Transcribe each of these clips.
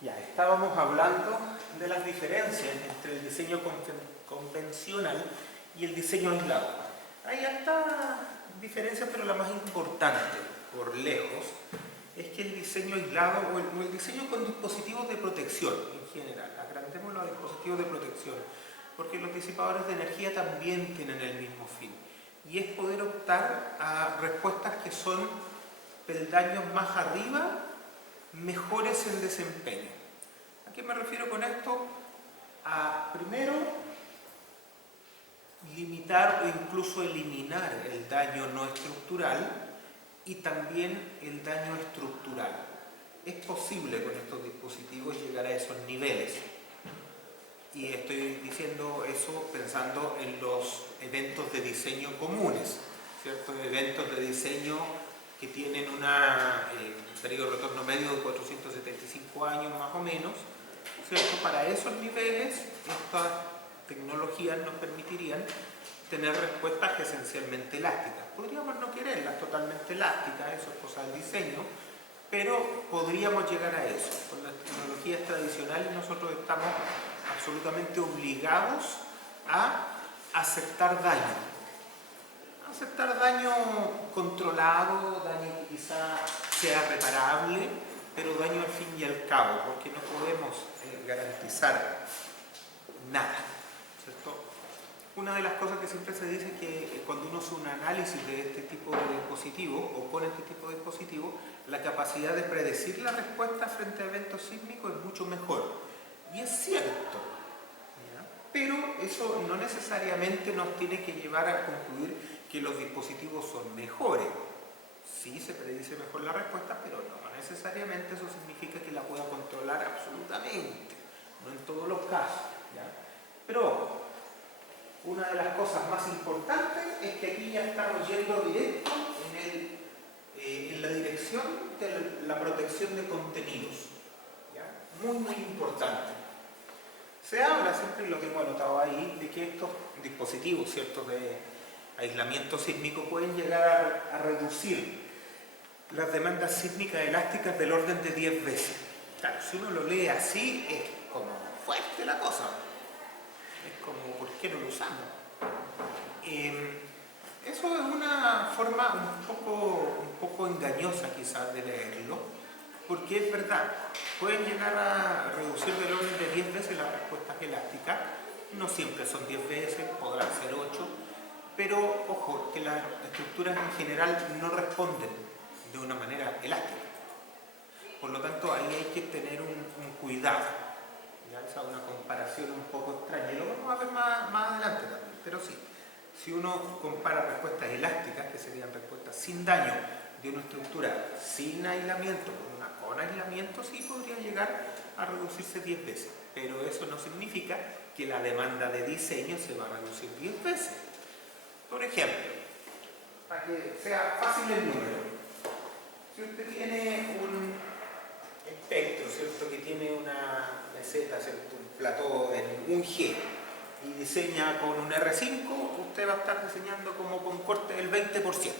Ya, estábamos hablando de las diferencias entre el diseño convencional y el diseño aislado. Hay hartas diferencias, pero la más importante, por lejos, es que el diseño aislado o el diseño con dispositivos de protección en general, agrandemos los dispositivos de protección, porque los disipadores de energía también tienen el mismo fin, y es poder optar a respuestas que son peldaños más arriba, mejores en desempeño. ¿A qué me refiero con esto? A, primero, limitar o incluso eliminar el daño no estructural y también el daño estructural. Es posible con estos dispositivos llegar a esos niveles. Y estoy diciendo eso pensando en los eventos de diseño comunes, ¿cierto? Eventos de diseño que tienen un periodo de retorno medio de 475 años más o menos, ¿cierto? Para esos niveles, estas tecnologías nos permitirían tener respuestas esencialmente elásticas. Podríamos no quererlas totalmente elásticas, eso es cosa del diseño, pero podríamos llegar a eso. Con las tecnologías tradicionales nosotros estamos absolutamente obligados a aceptar daño. Aceptar daño controlado, daño que quizá sea reparable, pero daño al fin y al cabo, porque no podemos garantizar nada, ¿cierto? Una de las cosas que siempre se dice es que cuando uno hace un análisis de este tipo de dispositivos o con este tipo de dispositivos, la capacidad de predecir la respuesta frente a eventos sísmicos es mucho mejor. Y es cierto, ¿ya? Pero eso no necesariamente nos tiene que llevar a concluir que los dispositivos son mejores. Sí, se predice mejor la respuesta, pero no necesariamente eso significa que la pueda controlar absolutamente, no en todos los casos, ¿ya? Pero una de las cosas más importantes es que aquí ya estamos yendo directo en la dirección de la protección de contenidos, ¿ya? Muy, muy importante. Se habla, siempre lo tengo anotado ahí, de que estos dispositivos, ¿cierto?, de aislamiento sísmico pueden llegar a reducir las demandas sísmicas elásticas del orden de 10 veces. Claro, si uno lo lee así, es como fuerte la cosa. Es como, ¿por qué no lo usamos? Eso es una forma un poco engañosa quizás de leerlo, porque es verdad, pueden llegar a reducir del orden de 10 veces las respuestas elásticas, no siempre son 10 veces, podrán ser 8, pero ojo, que las estructuras en general no responden de una manera elástica. Por lo tanto, ahí hay que tener un cuidado. ¿Ya? Esa es una comparación un poco extraña, y lo vamos a ver más adelante también, pero sí. Si uno compara respuestas elásticas, que serían respuestas sin daño de una estructura sin aislamiento con una con aislamiento, sí podría llegar a reducirse 10 veces. Pero eso no significa que la demanda de diseño se va a reducir 10 veces. Por ejemplo, para que sea fácil el número, si usted tiene un espectro, ¿cierto?, que tiene una meseta, ¿cierto?, un plató en un G, y diseña con un R5, usted va a estar diseñando como con corte del 20%.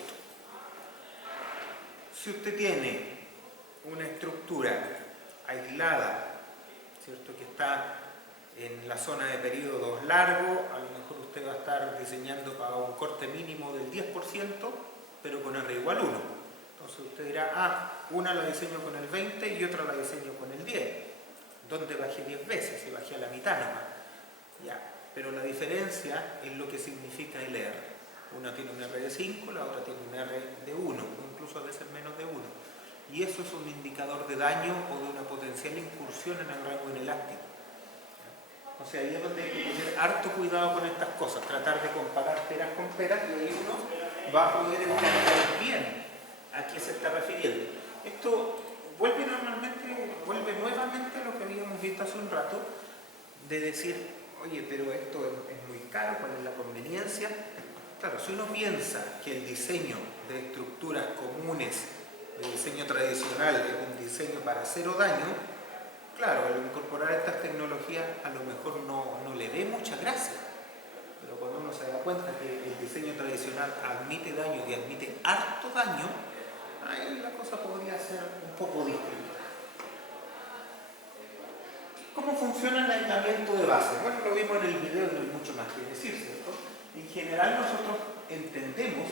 Si usted tiene una estructura aislada, ¿cierto?, que está en la zona de periodos largos, a lo mejor usted va a estar diseñando para un corte mínimo del 10%, pero con R igual 1. Entonces usted dirá, una la diseño con el 20 y otra la diseño con el 10. ¿Dónde bajé 10 veces? Si bajé a la mitad nomás. Ya. Pero la diferencia es lo que significa el R. Una tiene un R de 5, la otra tiene un R de 1, incluso a veces menos de 1. Y eso es un indicador de daño o de una potencial incursión en el rango inelástico. O sea, ahí es donde hay que tener harto cuidado con estas cosas, tratar de comparar peras con peras, y ahí uno va a poder entender bien a qué se está refiriendo. Esto vuelve nuevamente a lo que habíamos visto hace un rato, de decir, oye, pero esto es muy caro, ¿cuál es la conveniencia? Claro, si uno piensa que el diseño de estructuras comunes, de diseño tradicional, es un diseño para cero daño, claro, al incorporar estas tecnologías a lo mejor no le ve mucha gracia. Pero cuando uno se da cuenta que el diseño tradicional admite daño y admite harto daño, ahí la cosa podría ser un poco distinta. ¿Cómo funciona el aislamiento de base? Bueno, lo vimos en el video y no hay mucho más que decir, ¿cierto? En general nosotros entendemos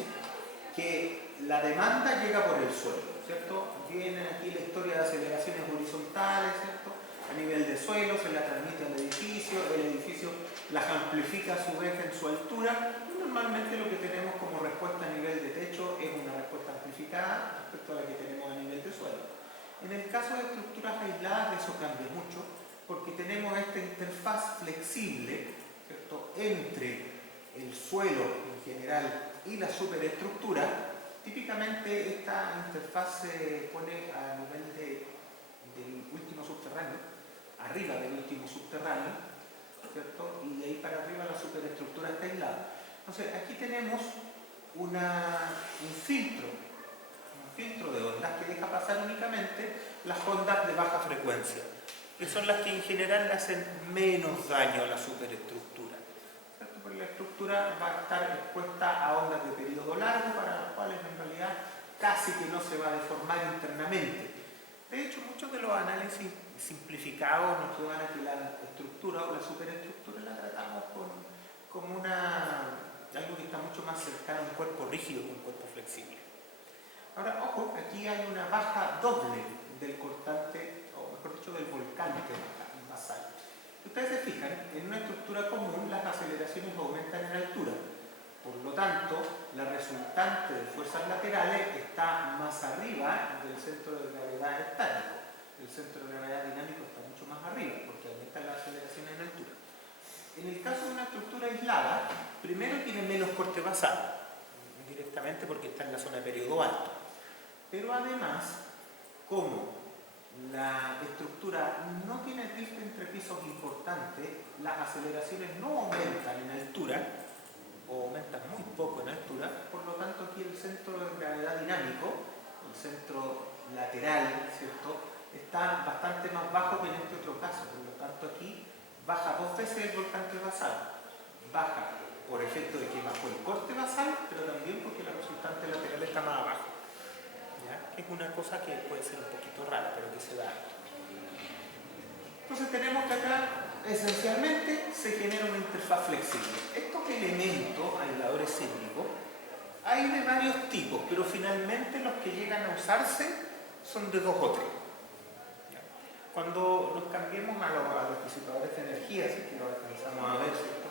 que la demanda llega por el suelo, ¿cierto? Viene aquí la historia de aceleraciones horizontales, ¿cierto? A nivel de suelo, se la transmite al edificio, el edificio las amplifica a su vez en su altura. Y normalmente lo que tenemos como respuesta a nivel de techo es una respuesta amplificada respecto a la que tenemos a nivel de suelo. En el caso de estructuras aisladas eso cambia mucho, porque tenemos esta interfaz flexible, ¿cierto?, entre el suelo en general y la superestructura. Típicamente esta interfaz se pone a nivel del último subterráneo, arriba del último subterráneo, ¿cierto? Y de ahí para arriba la superestructura está aislada. Entonces aquí tenemos un filtro de ondas que deja pasar únicamente las ondas de baja frecuencia, que son las que en general le hacen menos daño a la superestructura, ¿cierto? Porque la estructura va a estar expuesta a ondas de periodo largo, para las cuales en realidad casi que no se va a deformar internamente. De hecho, muchos de los análisis simplificados nos llevan a que la estructura o la superestructura la tratamos como algo que está mucho más cercano a un cuerpo rígido que un cuerpo flexible. Ahora, ojo, aquí hay una baja doble del cortante, o mejor dicho, del volcante basal. Si ustedes se fijan, en una estructura común las aceleraciones aumentan en altura. Por lo tanto, la resultante de fuerzas laterales está más arriba del centro de gravedad estático. El centro de gravedad dinámico está mucho más arriba, porque aumentan las aceleraciones en altura. En el caso de una estructura aislada, primero tiene menos corte basal, directamente porque está en la zona de periodo alto. Pero además, como la estructura no tiene drift entre pisos importante, las aceleraciones no aumentan en altura, o aumentan muy poco en altura, por lo tanto aquí el centro de gravedad dinámico, el centro lateral, ¿cierto?, está bastante más bajo que en este otro caso, por lo tanto aquí baja 2 veces el volcante basal. Baja por efecto de que bajó el corte basal, pero también porque la resultante lateral está más abajo. ¿Ya? Es una cosa que puede ser un poquito rara, pero que se da. Entonces tenemos que acá, esencialmente, se genera una interfaz flexible. Estos elementos, aisladores sísmicos, hay de varios tipos, pero finalmente los que llegan a usarse son de 2 o 3. ¿Ya? Cuando nos cambiemos a los disipadores de energía, si es que lo alcanzamos a ver, ¿cierto?,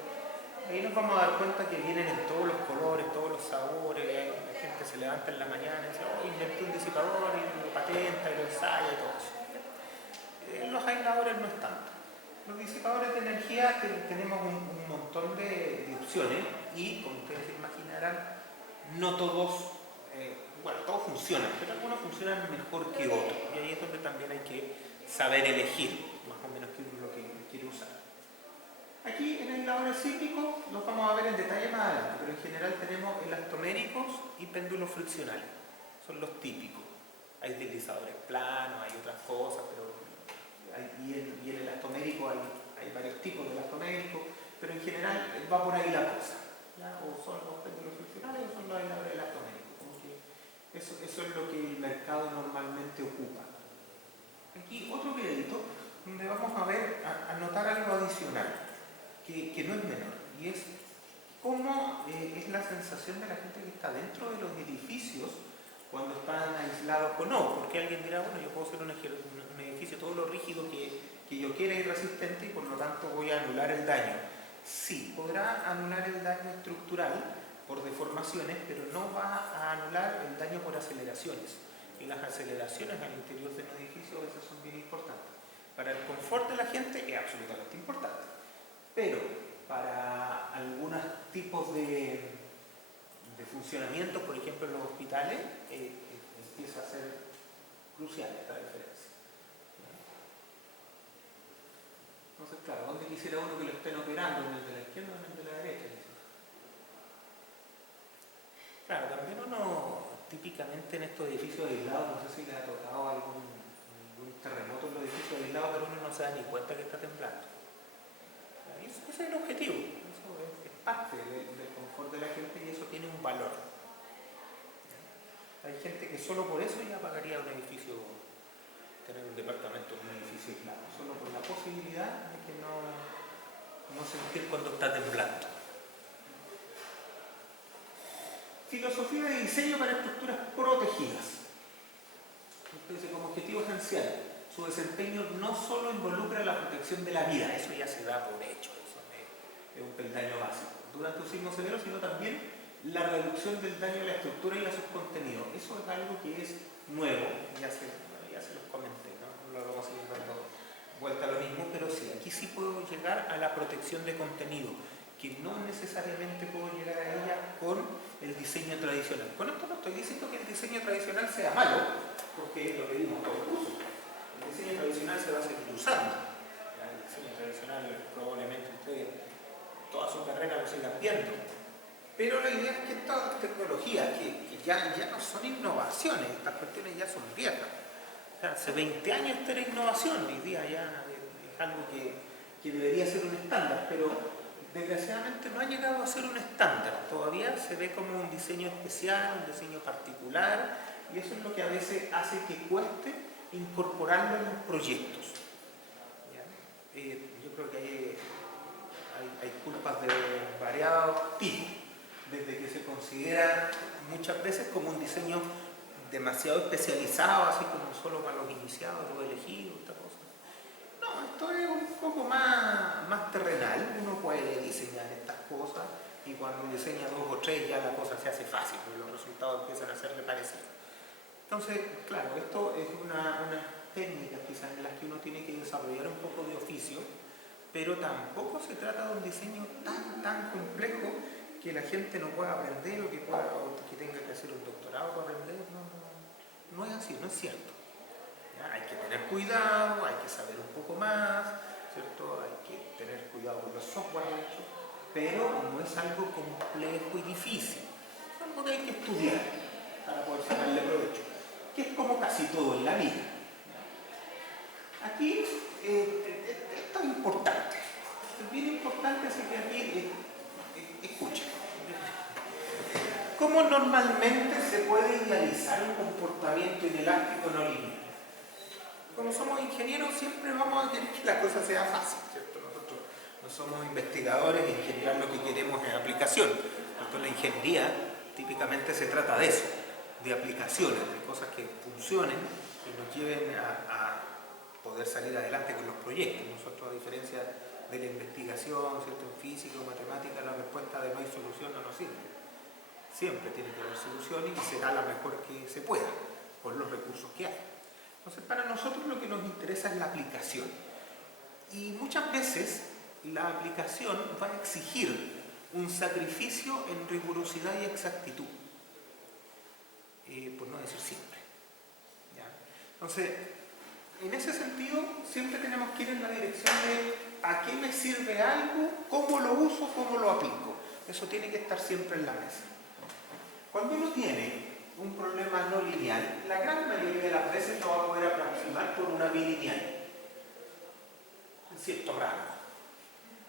ahí nos vamos a dar cuenta que vienen en todos los colores, todos los sabores. La gente se levanta en la mañana y dice, oh, inventé un disipador y lo patenta y lo ensaya y todo eso. Los aisladores no es tanto. Los disipadores de energía tenemos un montón de opciones y, como ustedes se imaginarán, no todos, bueno, todos funcionan, pero algunos funcionan mejor que otros. Y ahí es donde también hay que saber elegir más o menos qué es lo que quiere usar. Aquí en aisladores sísmicos los vamos a ver en detalle más adelante, pero en general tenemos elastoméricos y péndulos friccionales. Son los típicos. Hay deslizadores planos, hay otras cosas, pero y en el elastomérico hay varios tipos de elastoméricos, pero en general va por ahí la cosa. ¿Ya? O son los péndulos friccionales o son los aisladores elastoméricos. Eso es lo que el mercado normalmente ocupa. Aquí otro videito donde vamos a notar algo adicional. Que no es menor, y es cómo es la sensación de la gente que está dentro de los edificios cuando están aislados o no, porque alguien dirá, bueno, yo puedo hacer un edificio todo lo rígido que yo quiera y resistente y por lo tanto voy a anular el daño. Sí, podrá anular el daño estructural por deformaciones, pero no va a anular el daño por aceleraciones, y las aceleraciones al interior de un edificio a veces son bien importantes. Para el confort de la gente es absolutamente importante. Pero para algunos tipos de funcionamiento, por ejemplo en los hospitales, empieza a ser crucial esta diferencia. Entonces, claro, ¿dónde quisiera uno que lo estén operando? ¿En el de la izquierda o en el de la derecha? Claro, también uno, típicamente en estos edificios aislados, no sé si le ha tocado algún terremoto en los edificios aislados, pero uno no se da ni cuenta que está temblando. Ese es el objetivo, eso es parte del confort de la gente y eso tiene un valor. Hay gente que solo por eso ya pagaría un edificio, tener un departamento en un edificio aislado, solo por la posibilidad posibilidad de que no sentir cuando está temblando. Filosofía de diseño para estructuras protegidas. Entonces, como objetivo esencial, su desempeño no solo involucra la protección de la vida, eso ya se da por hecho, eso es un peldaño básico, durante un signo severo, sino también la reducción del daño a la estructura y a sus contenidos. Eso es algo que es nuevo, ya se los comenté, no lo vamos a seguir dando vuelta a lo mismo, pero sí, aquí sí puedo llegar a la protección de contenido, que no necesariamente puedo llegar a ella con el diseño tradicional. Con esto no estoy diciendo que el diseño tradicional sea malo, porque es lo que vimos todo el curso. El diseño tradicional se va a seguir usando. El diseño tradicional probablemente ustedes toda su carrera lo sigan viendo. Pero la idea es que estas tecnologías, que ya no son innovaciones, estas cuestiones ya son viejas. O sea, hace 20 años esta era innovación, hoy día ya es algo que debería ser un estándar, pero desgraciadamente no ha llegado a ser un estándar. Todavía se ve como un diseño especial, un diseño particular, y eso es lo que a veces hace que cueste incorporarlo en los proyectos. Yo creo que hay culpas de variados tipos, desde que se considera muchas veces como un diseño demasiado especializado, así como solo para los iniciados, los elegidos, esta cosa. No, esto es un poco más terrenal. Uno puede diseñar estas cosas y cuando diseña 2 o 3 ya la cosa se hace fácil, porque los resultados empiezan a serle parecidos. Entonces, claro, esto es una técnica quizás en las que uno tiene que desarrollar un poco de oficio, pero tampoco se trata de un diseño tan complejo que la gente no pueda aprender o que tenga que hacer un doctorado para aprender. No es así, no es cierto. ¿Ya? Hay que tener cuidado, hay que saber un poco más, ¿cierto? Hay que tener cuidado con los software, pero no es algo complejo y difícil. Es algo que hay que estudiar para poder sacarle provecho, que es como casi todo en la vida. Aquí, esto es importante, es bien importante, así que aquí, escuchen. ¿Cómo normalmente se puede idealizar un comportamiento inelástico no lineal? Como somos ingenieros siempre vamos a querer que la cosa sea fácil, ¿cierto? Nosotros no somos investigadores y en general lo que queremos es aplicación. Entonces la ingeniería típicamente se trata de eso, de aplicaciones, de cosas que funcionen y nos lleven a poder salir adelante con los proyectos. Nosotros, a diferencia de la investigación, ¿cierto? En física o matemática, la respuesta de no hay solución no nos sirve. Siempre tiene que haber soluciones y será la mejor que se pueda, con los recursos que hay. Entonces, para nosotros lo que nos interesa es la aplicación. Y muchas veces la aplicación va a exigir un sacrificio en rigurosidad y exactitud. Por no decir siempre. ¿Ya? Entonces, en ese sentido, siempre tenemos que ir en la dirección de a qué me sirve algo, cómo lo uso, cómo lo aplico. Eso tiene que estar siempre en la mesa. Cuando uno tiene un problema no lineal, la gran mayoría de las veces lo va a poder aproximar por una bilineal, en cierto rango,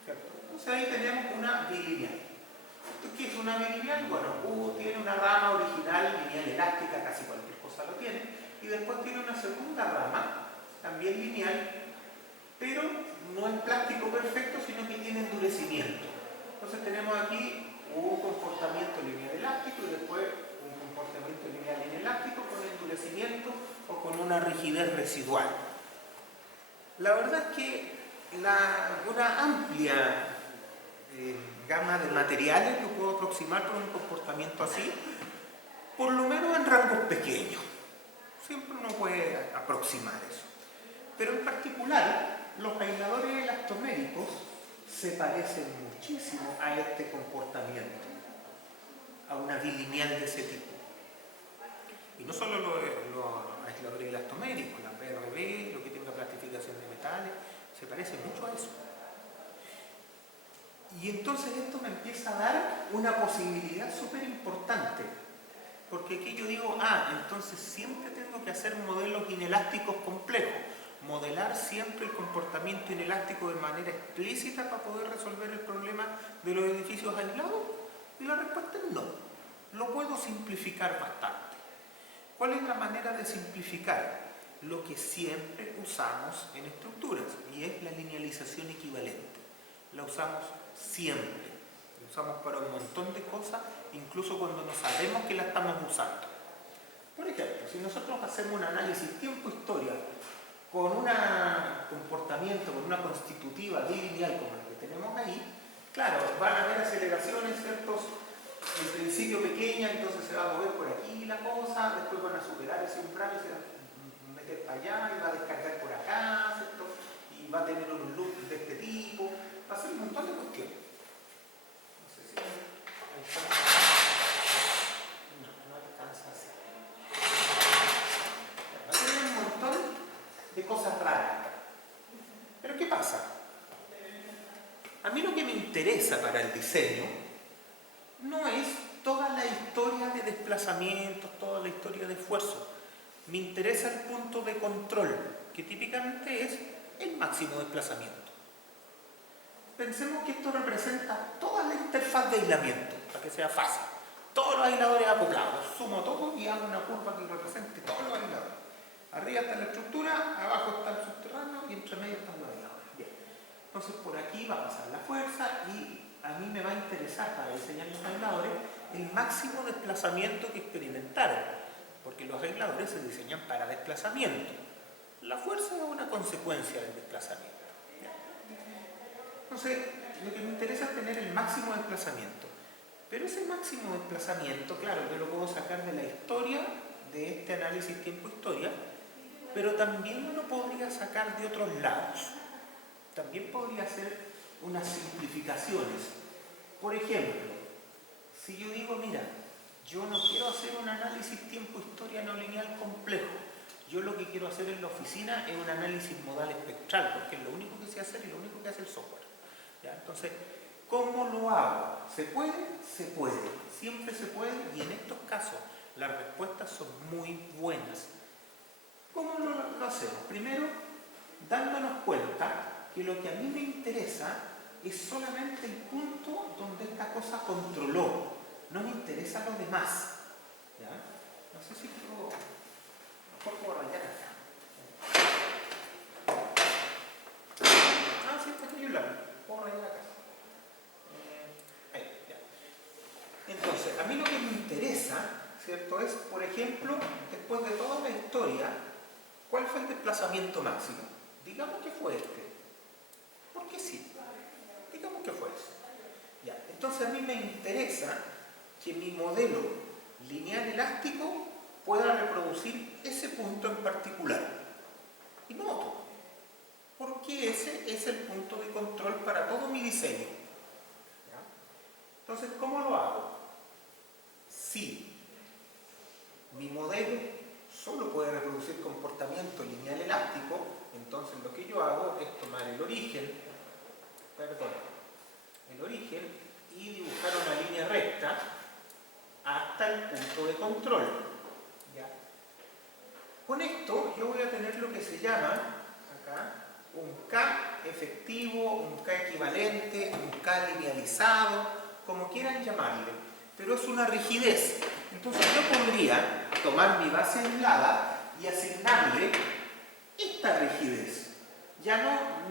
¿cierto? Entonces ahí tenemos una bilineal. ¿Qué es una bilineal? Bueno, U tiene una rama original, lineal elástica, casi cualquier cosa lo tiene, y después tiene una segunda rama, también lineal, pero no es plástico perfecto, sino que tiene endurecimiento. Entonces tenemos aquí un comportamiento lineal elástico y después un comportamiento lineal inelástico con endurecimiento o con una rigidez residual. La verdad es que una amplia gama de materiales lo puedo aproximar por un comportamiento así, por lo menos en rangos pequeños. Siempre uno puede aproximar eso. Pero en particular, los aisladores elastoméricos se parecen muchísimo a este comportamiento, a una bilineal de ese tipo. Y no solo los aisladores elastoméricos, la PRB, lo que tenga plastificación de metales, se parece mucho a eso. Y entonces esto me empieza a dar una posibilidad súper importante, porque aquí yo digo, entonces siempre tengo que hacer modelos inelásticos complejos, modelar siempre el comportamiento inelástico de manera explícita para poder resolver el problema de los edificios aislados. Y la respuesta es no, lo puedo simplificar bastante. ¿Cuál es la manera de simplificar? lo que siempre usamos en estructuras, y es la linealización equivalente. La usamos siempre. La usamos para un montón de cosas, incluso cuando no sabemos que la estamos usando. Por ejemplo, si nosotros hacemos un análisis tiempo-historia con un comportamiento, con una constitutiva bilineal como la que tenemos ahí, claro, van a haber aceleraciones, ¿cierto? En principio pequeña, entonces se va a mover por aquí la cosa, después van a superar ese umbral y se va a meter para allá y va a descargar por acá, ¿cierto? Y va a tener un loop de este tipo, va a ser un montón de cuestiones. No sé si alcanza. No alcanza así. Va a tener un montón de cosas raras. Pero ¿qué pasa? A mí lo que me interesa para el diseño no es toda la historia de desplazamientos, toda la historia de esfuerzo. Me interesa el punto de control, que típicamente es el máximo desplazamiento. Pensemos que esto representa toda la interfaz de aislamiento, para que sea fácil. Todos los aisladores acoplados, sumo todo y hago una curva que represente todos los aisladores. Arriba está la estructura, abajo está el subterráneo y entre medio están los aisladores. Bien. Entonces por aquí va a pasar la fuerza y a mí me va a interesar para diseñar los aisladores el máximo desplazamiento que experimentaron, porque los aisladores se diseñan para desplazamiento. La fuerza es una consecuencia del desplazamiento. Entonces, lo que me interesa es tener el máximo desplazamiento. Pero ese máximo desplazamiento, claro, yo lo puedo sacar de la historia, de este análisis tiempo-historia, pero también lo podría sacar de otros lados. También podría hacer unas simplificaciones. Por ejemplo, si yo digo, mira, yo no quiero hacer un análisis tiempo-historia no lineal complejo, yo lo que quiero hacer en la oficina es un análisis modal espectral, porque es lo único que sé hacer y lo único que hace el software. ¿Ya? Entonces, ¿cómo lo hago? ¿Se puede? Se puede. Siempre se puede y en estos casos las respuestas son muy buenas. ¿Cómo lo hacemos? Primero, dándonos cuenta que lo que a mí me interesa es solamente el punto donde esta cosa controló. No me interesa lo demás. ¿Ya? No sé si puedo... Mejor puedo rayar acá. Ah, sí, está aquí un lado. Puedo rayar acá. Ahí, ya. Entonces, a mí lo que me interesa, ¿cierto? Es, por ejemplo, después de toda la historia, ¿cuál fue el desplazamiento máximo? Digamos que fue este. Porque sí. Digamos que fue eso. Ya. Entonces a mí me interesa que mi modelo lineal elástico pueda reproducir ese punto en particular. Y no otro. Porque ese es el punto de control para todo mi diseño. ¿Ya? Entonces, ¿cómo lo hago? Si mi modelo solo puede reproducir comportamiento lineal elástico, entonces lo que yo hago es tomar el origen y dibujar una línea recta hasta el punto de control. ¿Ya? Con esto yo voy a tener lo que se llama acá un K efectivo, un K equivalente, un K linealizado, como quieran llamarle, pero es una rigidez. Entonces yo podría tomar mi base aislada y asignarle esta rigidez. Ya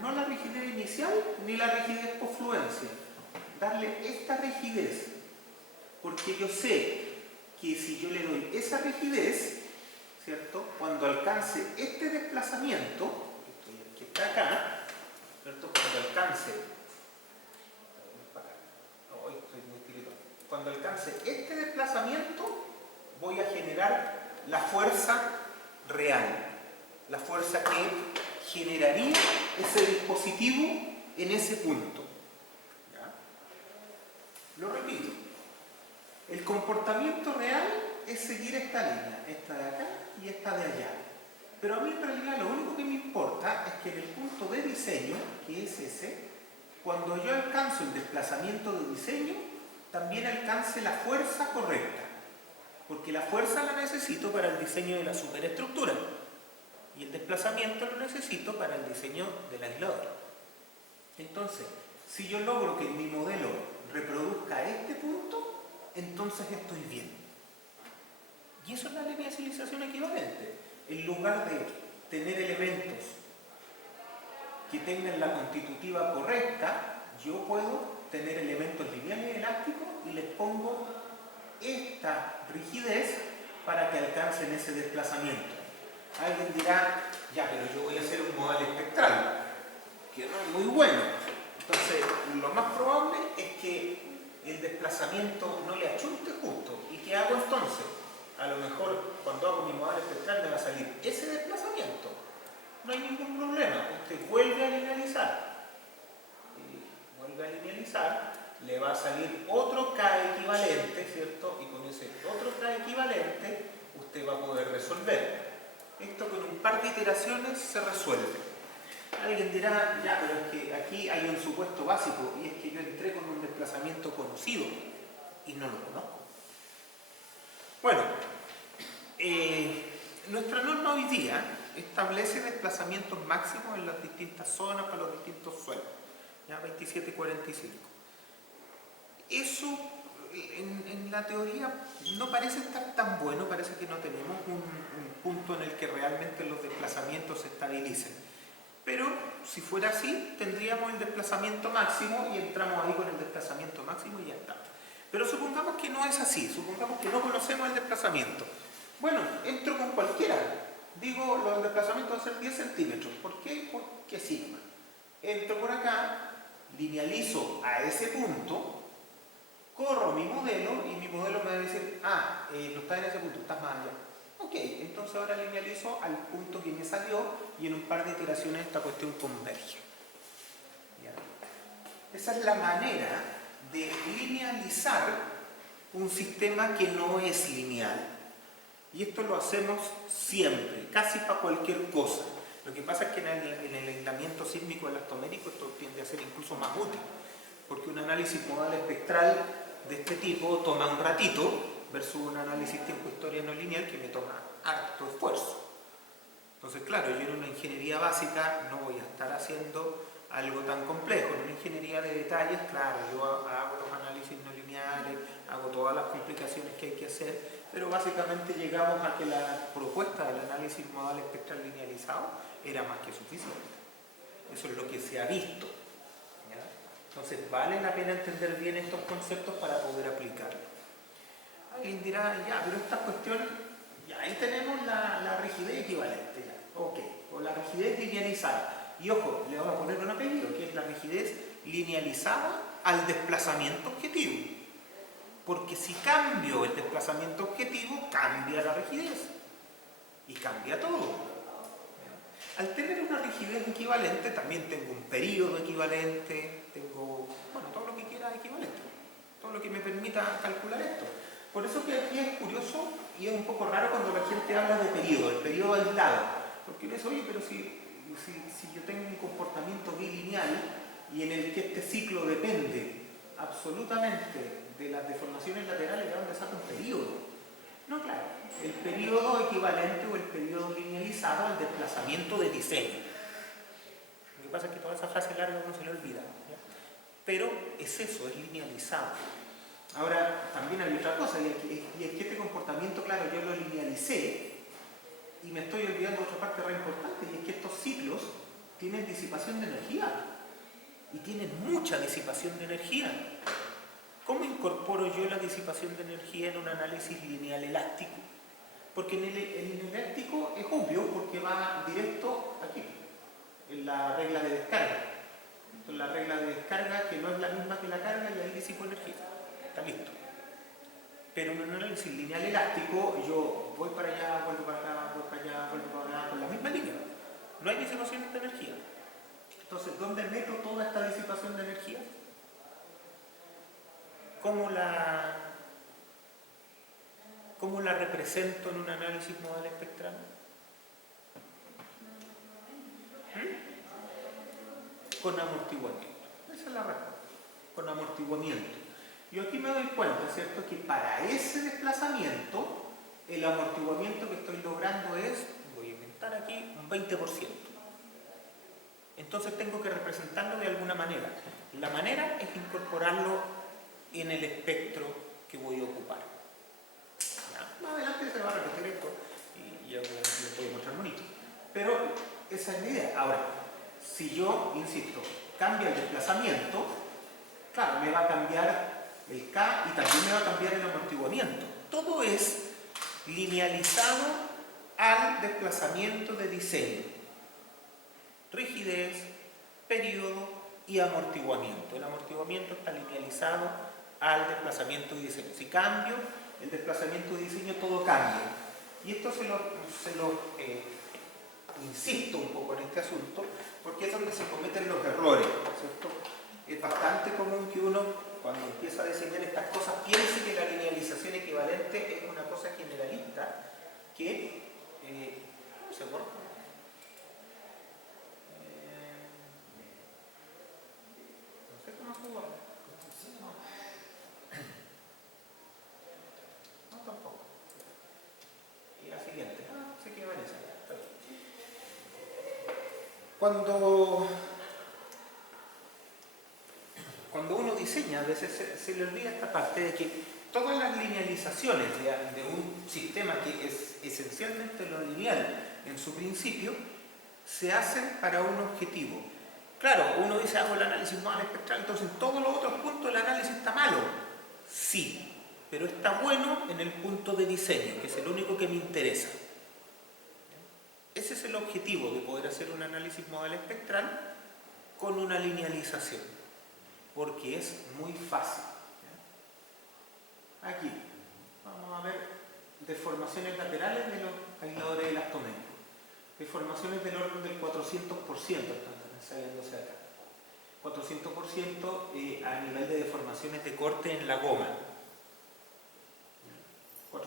no la rigidez inicial ni la rigidez por fluencia. Darle esta rigidez. Porque yo sé que si yo le doy esa rigidez, ¿cierto? Cuando alcance este desplazamiento, que está acá, ¿cierto? Cuando alcance este desplazamiento, voy a generar la fuerza real. La fuerza que generaría ese dispositivo en ese punto. ¿Ya? Lo repito. El comportamiento real es seguir esta línea, esta de acá y esta de allá. Pero a mí en realidad lo único que me importa es que en el punto de diseño, que es ese, cuando yo alcanzo el desplazamiento de diseño, también alcance la fuerza correcta. Porque la fuerza la necesito para el diseño de la superestructura. Y el desplazamiento lo necesito para el diseño del aislador. Entonces, si yo logro que mi modelo reproduzca este punto, entonces estoy bien. Y eso es la linealización equivalente. En lugar de tener elementos que tengan la constitutiva correcta, yo puedo tener elementos lineales elásticos y les pongo esta rigidez para que alcancen ese desplazamiento. Alguien dirá, ya, pero yo voy a hacer un modal espectral, que no es muy bueno. Entonces, lo más probable es que el desplazamiento no le achunte justo. ¿Y qué hago entonces? A lo mejor cuando hago mi modal espectral me va a salir ese desplazamiento. No hay ningún problema. Usted vuelve a linealizar. Y vuelve a linealizar, le va a salir otro K equivalente, ¿cierto? Y con ese otro K equivalente usted va a poder resolver. Esto con un par de iteraciones se resuelve. Alguien dirá, ya, pero es que aquí hay un supuesto básico y es que yo entré con un desplazamiento conocido y no lo conozco. Bueno, nuestra norma hoy día establece desplazamientos máximos en las distintas zonas para los distintos suelos, ya 27 y 45. Eso en la teoría no parece estar tan bueno, parece que no tenemos un punto en el que realmente los desplazamientos se estabilicen. Pero si fuera así, tendríamos el desplazamiento máximo y entramos ahí con el desplazamiento máximo y ya está. Pero supongamos que no es así, supongamos que no conocemos el desplazamiento. Bueno, entro con cualquiera. Digo, los desplazamientos van a ser 10 centímetros. ¿Por qué? Porque sigma. Entro por acá, linealizo a ese punto, corro mi modelo y mi modelo me va a decir, no estás en ese punto, estás más allá. Ok, entonces ahora linealizo al punto que me salió y en un par de iteraciones esta cuestión converge. ¿Ya? Esa es la manera de linealizar un sistema que no es lineal. Y esto lo hacemos siempre, casi para cualquier cosa. Lo que pasa es que en el aislamiento sísmico elastomérico esto tiende a ser incluso más útil, porque un análisis modal espectral de este tipo toma un ratito, versus un análisis tiempo-historia no lineal que me toma harto esfuerzo. Entonces, claro, yo en una ingeniería básica no voy a estar haciendo algo tan complejo. En una ingeniería de detalles, claro, yo hago los análisis no lineales, hago todas las complicaciones que hay que hacer, pero básicamente llegamos a que la propuesta del análisis modal espectral linealizado era más que suficiente. Eso es lo que se ha visto. ¿Ya? Entonces, vale la pena entender bien estos conceptos para poder aplicarlos. Alguien dirá, ya, pero esta cuestión, ya, ahí tenemos la rigidez equivalente, ya, ok, o la rigidez linealizada. Y ojo, le vamos a poner un apellido, que es la rigidez linealizada al desplazamiento objetivo. Porque si cambio el desplazamiento objetivo, cambia la rigidez. Y cambia todo. Al tener una rigidez equivalente, también tengo un periodo equivalente, tengo, bueno, todo lo que quiera equivalente. Todo lo que me permita calcular esto. Por eso que aquí es curioso y es un poco raro cuando la gente habla de periodo, el periodo aislado. Porque uno dice, oye, pero si yo tengo un comportamiento bilineal y en el que este ciclo depende absolutamente de las deformaciones laterales, ¿de dónde saca un periodo? No, claro, el periodo equivalente o el periodo linealizado al desplazamiento de diseño. Lo que pasa es que toda esa frase larga uno se le olvida, ¿ya? Pero es eso, es linealizado. Ahora, también hay otra cosa, y es que este comportamiento, claro, yo lo linealicé y me estoy olvidando de otra parte re importante, y es que estos ciclos tienen disipación de energía y tienen mucha disipación de energía. ¿Cómo incorporo yo la disipación de energía en un análisis lineal elástico? Porque en el elástico es obvio porque va directo aquí, en la regla de descarga. Entonces, la regla de descarga, que no es la misma que la carga, y ahí disipo energía. Está listo. Pero en un análisis lineal elástico, yo voy para allá, vuelvo para acá, voy para allá, vuelvo para allá, con la misma línea. No hay disipación de energía. Entonces, ¿dónde meto toda esta disipación de energía? ¿Cómo la represento en un análisis modal espectral? Con amortiguamiento. Esa es la respuesta. Con amortiguamiento. Yo aquí me doy cuenta, ¿cierto?, que para ese desplazamiento, el amortiguamiento que estoy logrando es, voy a inventar aquí, un 20%. Entonces tengo que representarlo de alguna manera. La manera es incorporarlo en el espectro que voy a ocupar. ¿Ya? Más adelante se va a repetir esto y ya les voy a mostrar bonito. Pero esa es la idea. Ahora, si yo, insisto, cambio el desplazamiento, claro, me va a cambiar el K y también me va a cambiar el amortiguamiento. Todo es linealizado al desplazamiento de diseño. Rigidez, periodo y amortiguamiento. El amortiguamiento está linealizado al desplazamiento de diseño. Si cambio el desplazamiento de diseño, todo cambia. Y esto se lo insisto un poco en este asunto, porque es donde se cometen los errores, ¿cierto? Es bastante común que uno, cuando empieza a diseñar estas cosas, piense que la linealización equivalente es una cosa generalista que... ¿cómo se borra? No sé cómo se borra. No, tampoco. Y la siguiente. Se quedó en esa. Cuando uno diseña, a veces se le olvida esta parte de que todas las linealizaciones de un sistema que es esencialmente lo lineal en su principio, se hacen para un objetivo. Claro, uno dice, hago el análisis modal espectral, entonces en todos los otros puntos el análisis está malo. Sí, pero está bueno en el punto de diseño, que es el único que me interesa. Ese es el objetivo de poder hacer un análisis modal espectral con una linealización, porque es muy fácil. Aquí vamos a ver deformaciones laterales de los aisladores elastoméricos. Deformaciones del orden del 400%, están ensayándose acá. 400% a nivel de deformaciones de corte en la goma. 400%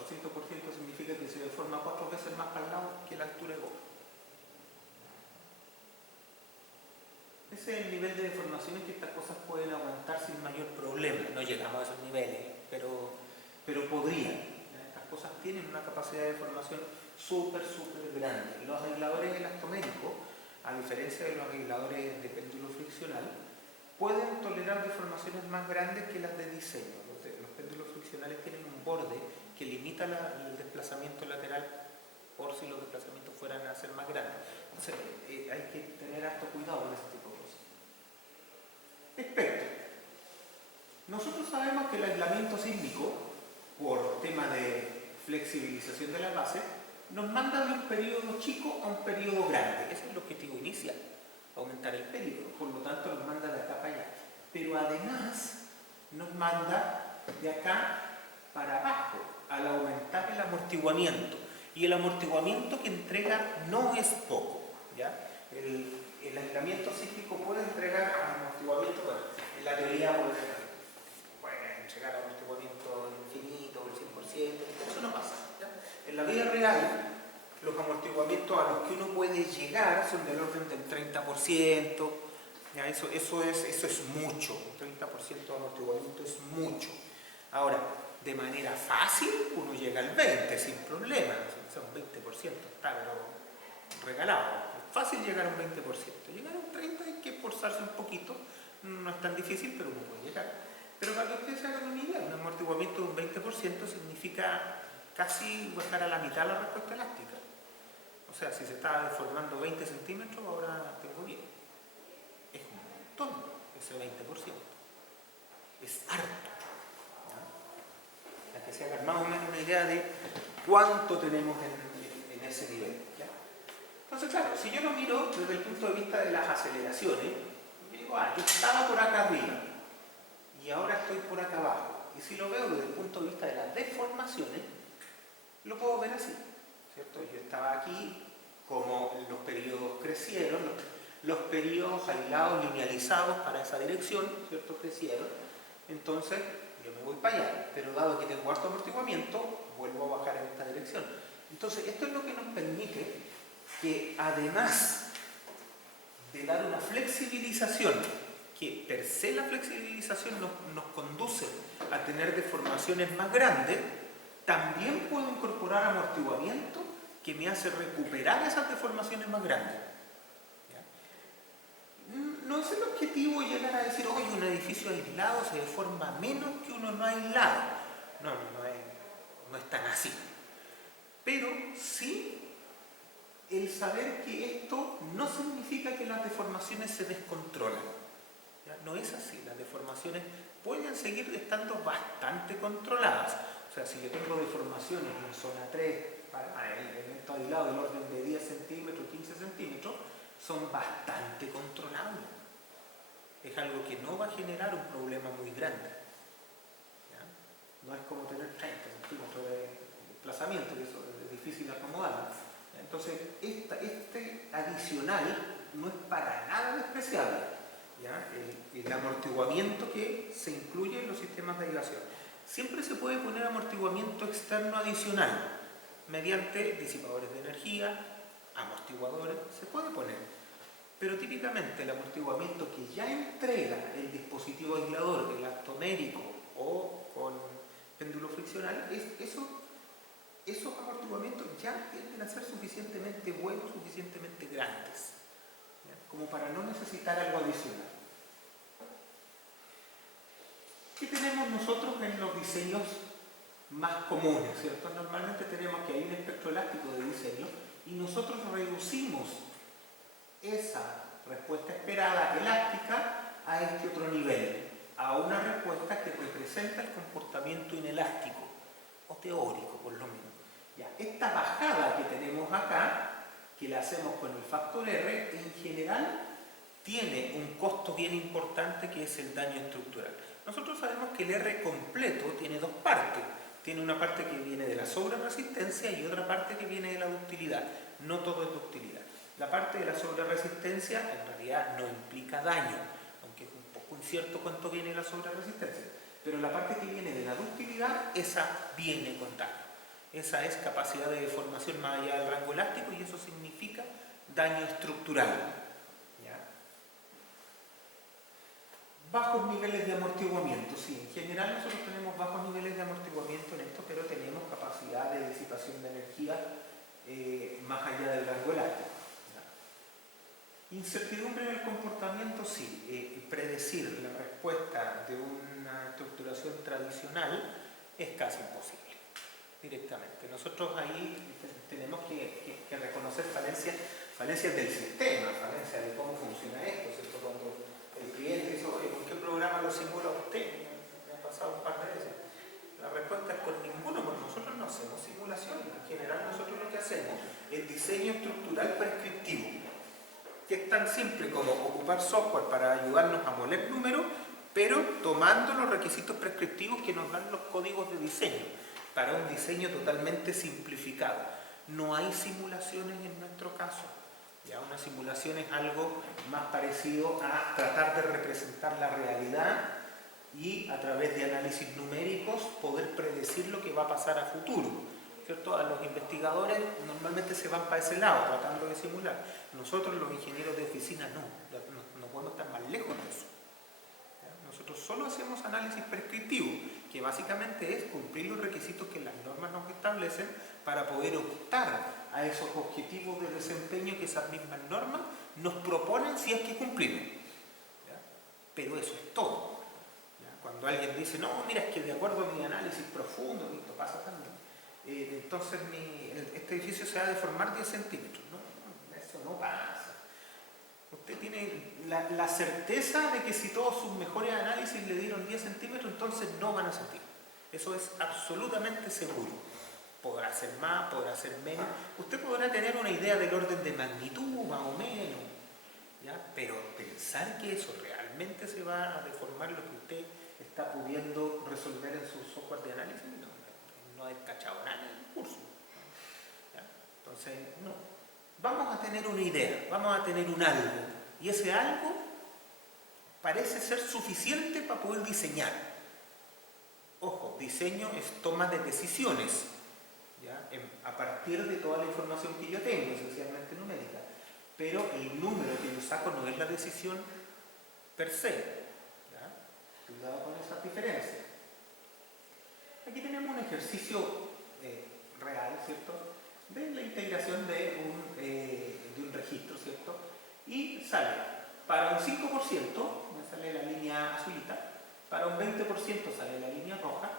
significa que se deforma 4 veces más para el lado que la altura de goma. Ese es el nivel de deformaciones que estas cosas pueden aguantar sin mayor problema. No llegamos a esos niveles, pero podrían. Estas cosas tienen una capacidad de deformación súper grande. Los aisladores elastoméricos, a diferencia de los aisladores de péndulo friccional, pueden tolerar deformaciones más grandes que las de diseño. Los péndulos friccionales tienen un borde que limita el desplazamiento lateral por si los desplazamientos fueran a ser más grandes. Entonces hay que tener harto cuidado con ese tipo de cosas. Espectro. Nosotros sabemos que el aislamiento sísmico, por tema de flexibilización de la base, nos manda de un periodo chico a un periodo grande. Ese es el objetivo inicial, aumentar el periodo. Por lo tanto, nos manda de acá para allá. Pero además, nos manda de acá para abajo, al aumentar el amortiguamiento. Y el amortiguamiento que entrega no es poco, ¿ya? El aislamiento sísmico puede entregar amortiguamiento, bueno, en la teoría puede entregar amortiguamiento infinito, el 100%, eso no pasa, ¿ya? En la vida real, los amortiguamientos a los que uno puede llegar son del orden del 30%, ¿ya? Eso es mucho, un 30% de amortiguamiento es mucho. Ahora, de manera fácil, uno llega al 20% sin problema, o sea, un 20% está pero regalado. Es fácil llegar a un 20%, llegar a un 30% hay que esforzarse un poquito, no es tan difícil, pero uno puede llegar. Pero para que ustedes se hagan una idea, un amortiguamiento de un 20% significa casi bajar a la mitad la respuesta elástica. O sea, si se estaba deformando 20 centímetros, ahora tengo 10. Es un montón ese 20%. Es harto. Para que se hagan más o menos una idea de cuánto tenemos en ese nivel, ¿ya? Entonces, claro, si yo lo miro desde el punto de vista de las aceleraciones, yo digo, yo estaba por acá arriba y ahora estoy por acá abajo. Y si lo veo desde el punto de vista de las deformaciones, lo puedo ver así, ¿cierto? Yo estaba aquí, como los periodos crecieron, los periodos aislados, linealizados para esa dirección, ¿cierto? Crecieron. Entonces, yo me voy para allá, pero dado que tengo harto amortiguamiento, vuelvo a bajar en esta dirección. Entonces, esto es lo que nos permite que, además de dar una flexibilización, que per se la flexibilización nos conduce a tener deformaciones más grandes, también puedo incorporar amortiguamiento que me hace recuperar esas deformaciones más grandes. No es el objetivo llegar a decir, oye, un edificio aislado se deforma menos que uno no aislado. No es tan así. Pero sí el saber que esto no significa que las deformaciones se descontrolan. ¿Ya? No es así, las deformaciones pueden seguir estando bastante controladas. O sea, si yo tengo deformaciones en zona 3, elementos aislados del orden de 10 centímetros, 15 centímetros, son bastante controlables. Es algo que no va a generar un problema muy grande. ¿Ya? No es como tener 30 centímetros de desplazamiento, que eso es difícil de acomodar. Entonces, este adicional no es para nada despreciable. ¿Ya? El amortiguamiento que se incluye en los sistemas de aislación. Siempre se puede poner amortiguamiento externo adicional mediante disipadores de energía, amortiguadores, se puede poner. Pero típicamente el amortiguamiento que ya entrega el dispositivo aislador elastomérico o con péndulo friccional, esos amortiguamientos ya tienden a ser suficientemente buenos, suficientemente grandes, ¿ya? Como para no necesitar algo adicional. ¿Qué tenemos nosotros en los diseños más comunes, ¿cierto? Normalmente tenemos que hay un espectro elástico de diseño y nosotros reducimos esa respuesta esperada elástica a este otro nivel, a una respuesta que representa el comportamiento inelástico o teórico por lo menos. Ya, esta bajada que tenemos acá, que la hacemos con el factor R, en general tiene un costo bien importante que es el daño estructural. Nosotros sabemos que el R completo tiene dos partes. Tiene una parte que viene de la sobreresistencia y otra parte que viene de la ductilidad. No todo es ductilidad. La parte de la sobreresistencia en realidad no implica daño, aunque es un poco incierto cuánto viene de la sobreresistencia. Pero la parte que viene de la ductilidad, esa viene con daño. Esa es capacidad de deformación más allá del rango elástico y eso significa daño estructural. ¿Ya? Bajos niveles de amortiguamiento, sí, en general nosotros tenemos bajos niveles de amortiguamiento en esto, pero tenemos capacidad de disipación de energía más allá del rango elástico. ¿Ya? Incertidumbre en el comportamiento, sí, predecir la respuesta de una estructuración tradicional es casi imposible, directamente. Nosotros ahí tenemos que reconocer falencias del sistema, falencias de cómo funciona esto, ¿cierto? Cuando el cliente dice, oye, ¿con qué programa lo simula usted? Me ha pasado un par de veces. La respuesta es con ninguno, porque nosotros no hacemos simulación. En general nosotros lo que hacemos es diseño estructural prescriptivo, que es tan simple como ocupar software para ayudarnos a moler números, pero tomando los requisitos prescriptivos que nos dan los códigos de diseño, para un diseño totalmente simplificado. No hay simulaciones en nuestro caso. Ya una simulación es algo más parecido a tratar de representar la realidad y a través de análisis numéricos poder predecir lo que va a pasar a futuro, ¿cierto? A los investigadores normalmente se van para ese lado tratando de simular. Nosotros los ingenieros de oficina no podemos estar más lejos de eso. ¿Ya? Nosotros solo hacemos análisis prescriptivo, que básicamente es cumplir los requisitos que las normas nos establecen para poder optar a esos objetivos de desempeño que esas mismas normas nos proponen si es que cumplimos. ¿Ya? Pero eso es todo. ¿Ya? Cuando alguien dice, no, mira, es que de acuerdo a mi análisis profundo, esto pasa también, entonces este edificio se va a deformar 10 centímetros. No, eso no pasa. Usted tiene la certeza de que si todos sus mejores análisis le dieron 10 centímetros, entonces no van a sentir. Eso es absolutamente seguro. Podrá ser más, podrá ser menos. Usted podrá tener una idea del orden de magnitud, más o menos. ¿Ya? Pero pensar que eso realmente se va a deformar lo que usted está pudiendo resolver en su software de análisis, no he cachado nada en el curso. ¿Ya? Entonces, no. Vamos a tener una idea, vamos a tener un algo. Y ese algo parece ser suficiente para poder diseñar. Ojo, diseño es toma de decisiones. ¿Ya? A partir de toda la información que yo tengo, esencialmente numérica. Pero el número que yo saco no es la decisión per se. ¿Ya? Cuidado con esas diferencias. Aquí tenemos un ejercicio real, ¿cierto? De la integración de un registro, ¿cierto? Y sale, para un 5% me sale la línea azulita, para un 20% sale la línea roja.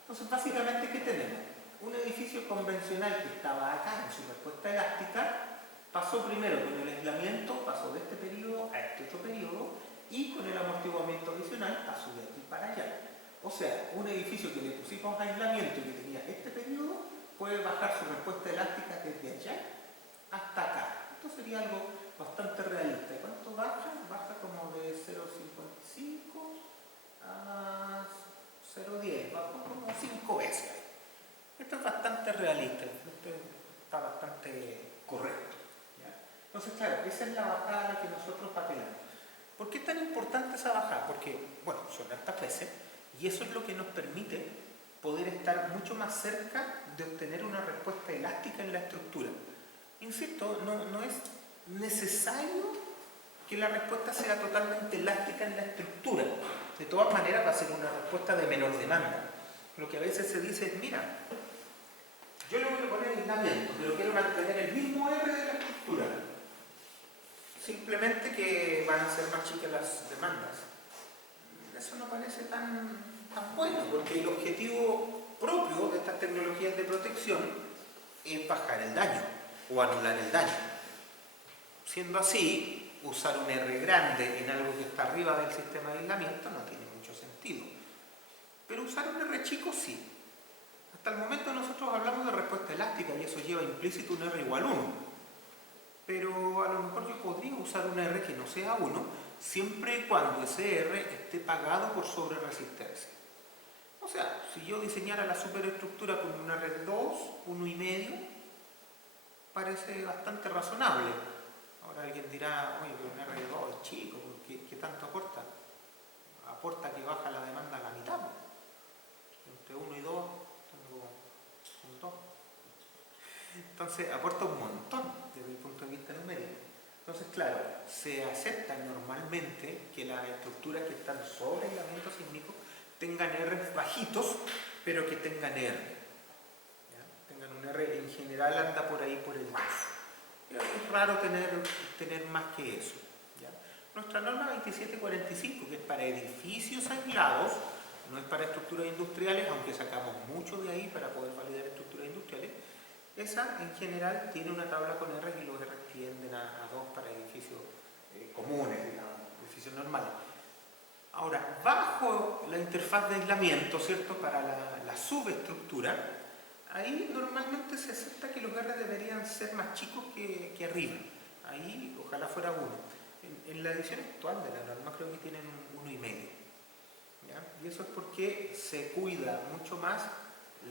Entonces, básicamente, ¿qué tenemos? Un edificio convencional que estaba acá en su respuesta elástica, Pasó primero con el aislamiento, pasó de este periodo a este otro periodo, y con el amortiguamiento adicional pasó de aquí para allá. O sea, un edificio que le pusimos aislamiento y que tenía este periodo puede bajar su respuesta elástica desde allá hasta acá. Esto sería algo bastante realista. ¿Cuánto baja? Baja como de 0,55 a 0,10, baja como 5 veces. Esto es bastante realista, esto está bastante correcto. ¿Ya? Entonces, claro, esa es la bajada a la que nosotros apelamos. ¿Por qué es tan importante esa bajada? Porque, bueno, son hartas veces, y eso es lo que nos permite poder estar mucho más cerca de obtener una respuesta elástica en la estructura. Insisto, no es necesario que la respuesta sea totalmente elástica en la estructura. De todas maneras va a ser una respuesta de menor demanda. Lo que a veces se dice es, mira, yo le voy a poner aislamiento, pero quiero mantener el mismo R de la estructura. Simplemente que van a ser más chicas las demandas. Eso no parece tan bueno, porque el objetivo propio de estas tecnologías de protección es bajar el daño o anular el daño. Siendo así, usar un R grande en algo que está arriba del sistema de aislamiento no tiene mucho sentido. Pero usar un R chico sí. Hasta el momento nosotros hablamos de respuesta elástica y eso lleva implícito un R igual 1. Pero a lo mejor yo podría usar un R que no sea 1 siempre y cuando ese R esté pagado por sobreresistencia. O sea, si yo diseñara la superestructura con un R 2, 1,5, parece bastante razonable. Ahora alguien dirá, oye, pero un R 2 es chico, ¿qué tanto aporta? Aporta que baja la demanda a la mitad. Entre 1 y 2 tengo un 2. Entonces aporta un montón desde el punto de vista numérico. Entonces, claro, se acepta normalmente que las estructuras que están sobre aislamiento sísmico tengan R bajitos, pero que tengan R. ¿Ya? Tengan un R, en general anda por ahí por el 2. Pero es raro tener más que eso. ¿Ya? Nuestra norma 2745, que es para edificios aislados, no es para estructuras industriales, aunque sacamos mucho de ahí para poder validar estructuras industriales. Esa en general tiene una tabla con R y los R tienden a 2 para edificios comunes, digamos, edificios normales. Ahora, bajo la interfaz de aislamiento, ¿cierto? Para la subestructura, ahí normalmente se acepta que los R deberían ser más chicos que arriba. Ahí ojalá fuera 1. En la edición actual de la norma creo que tienen un 1,5. ¿Ya? Y eso es porque se cuida mucho más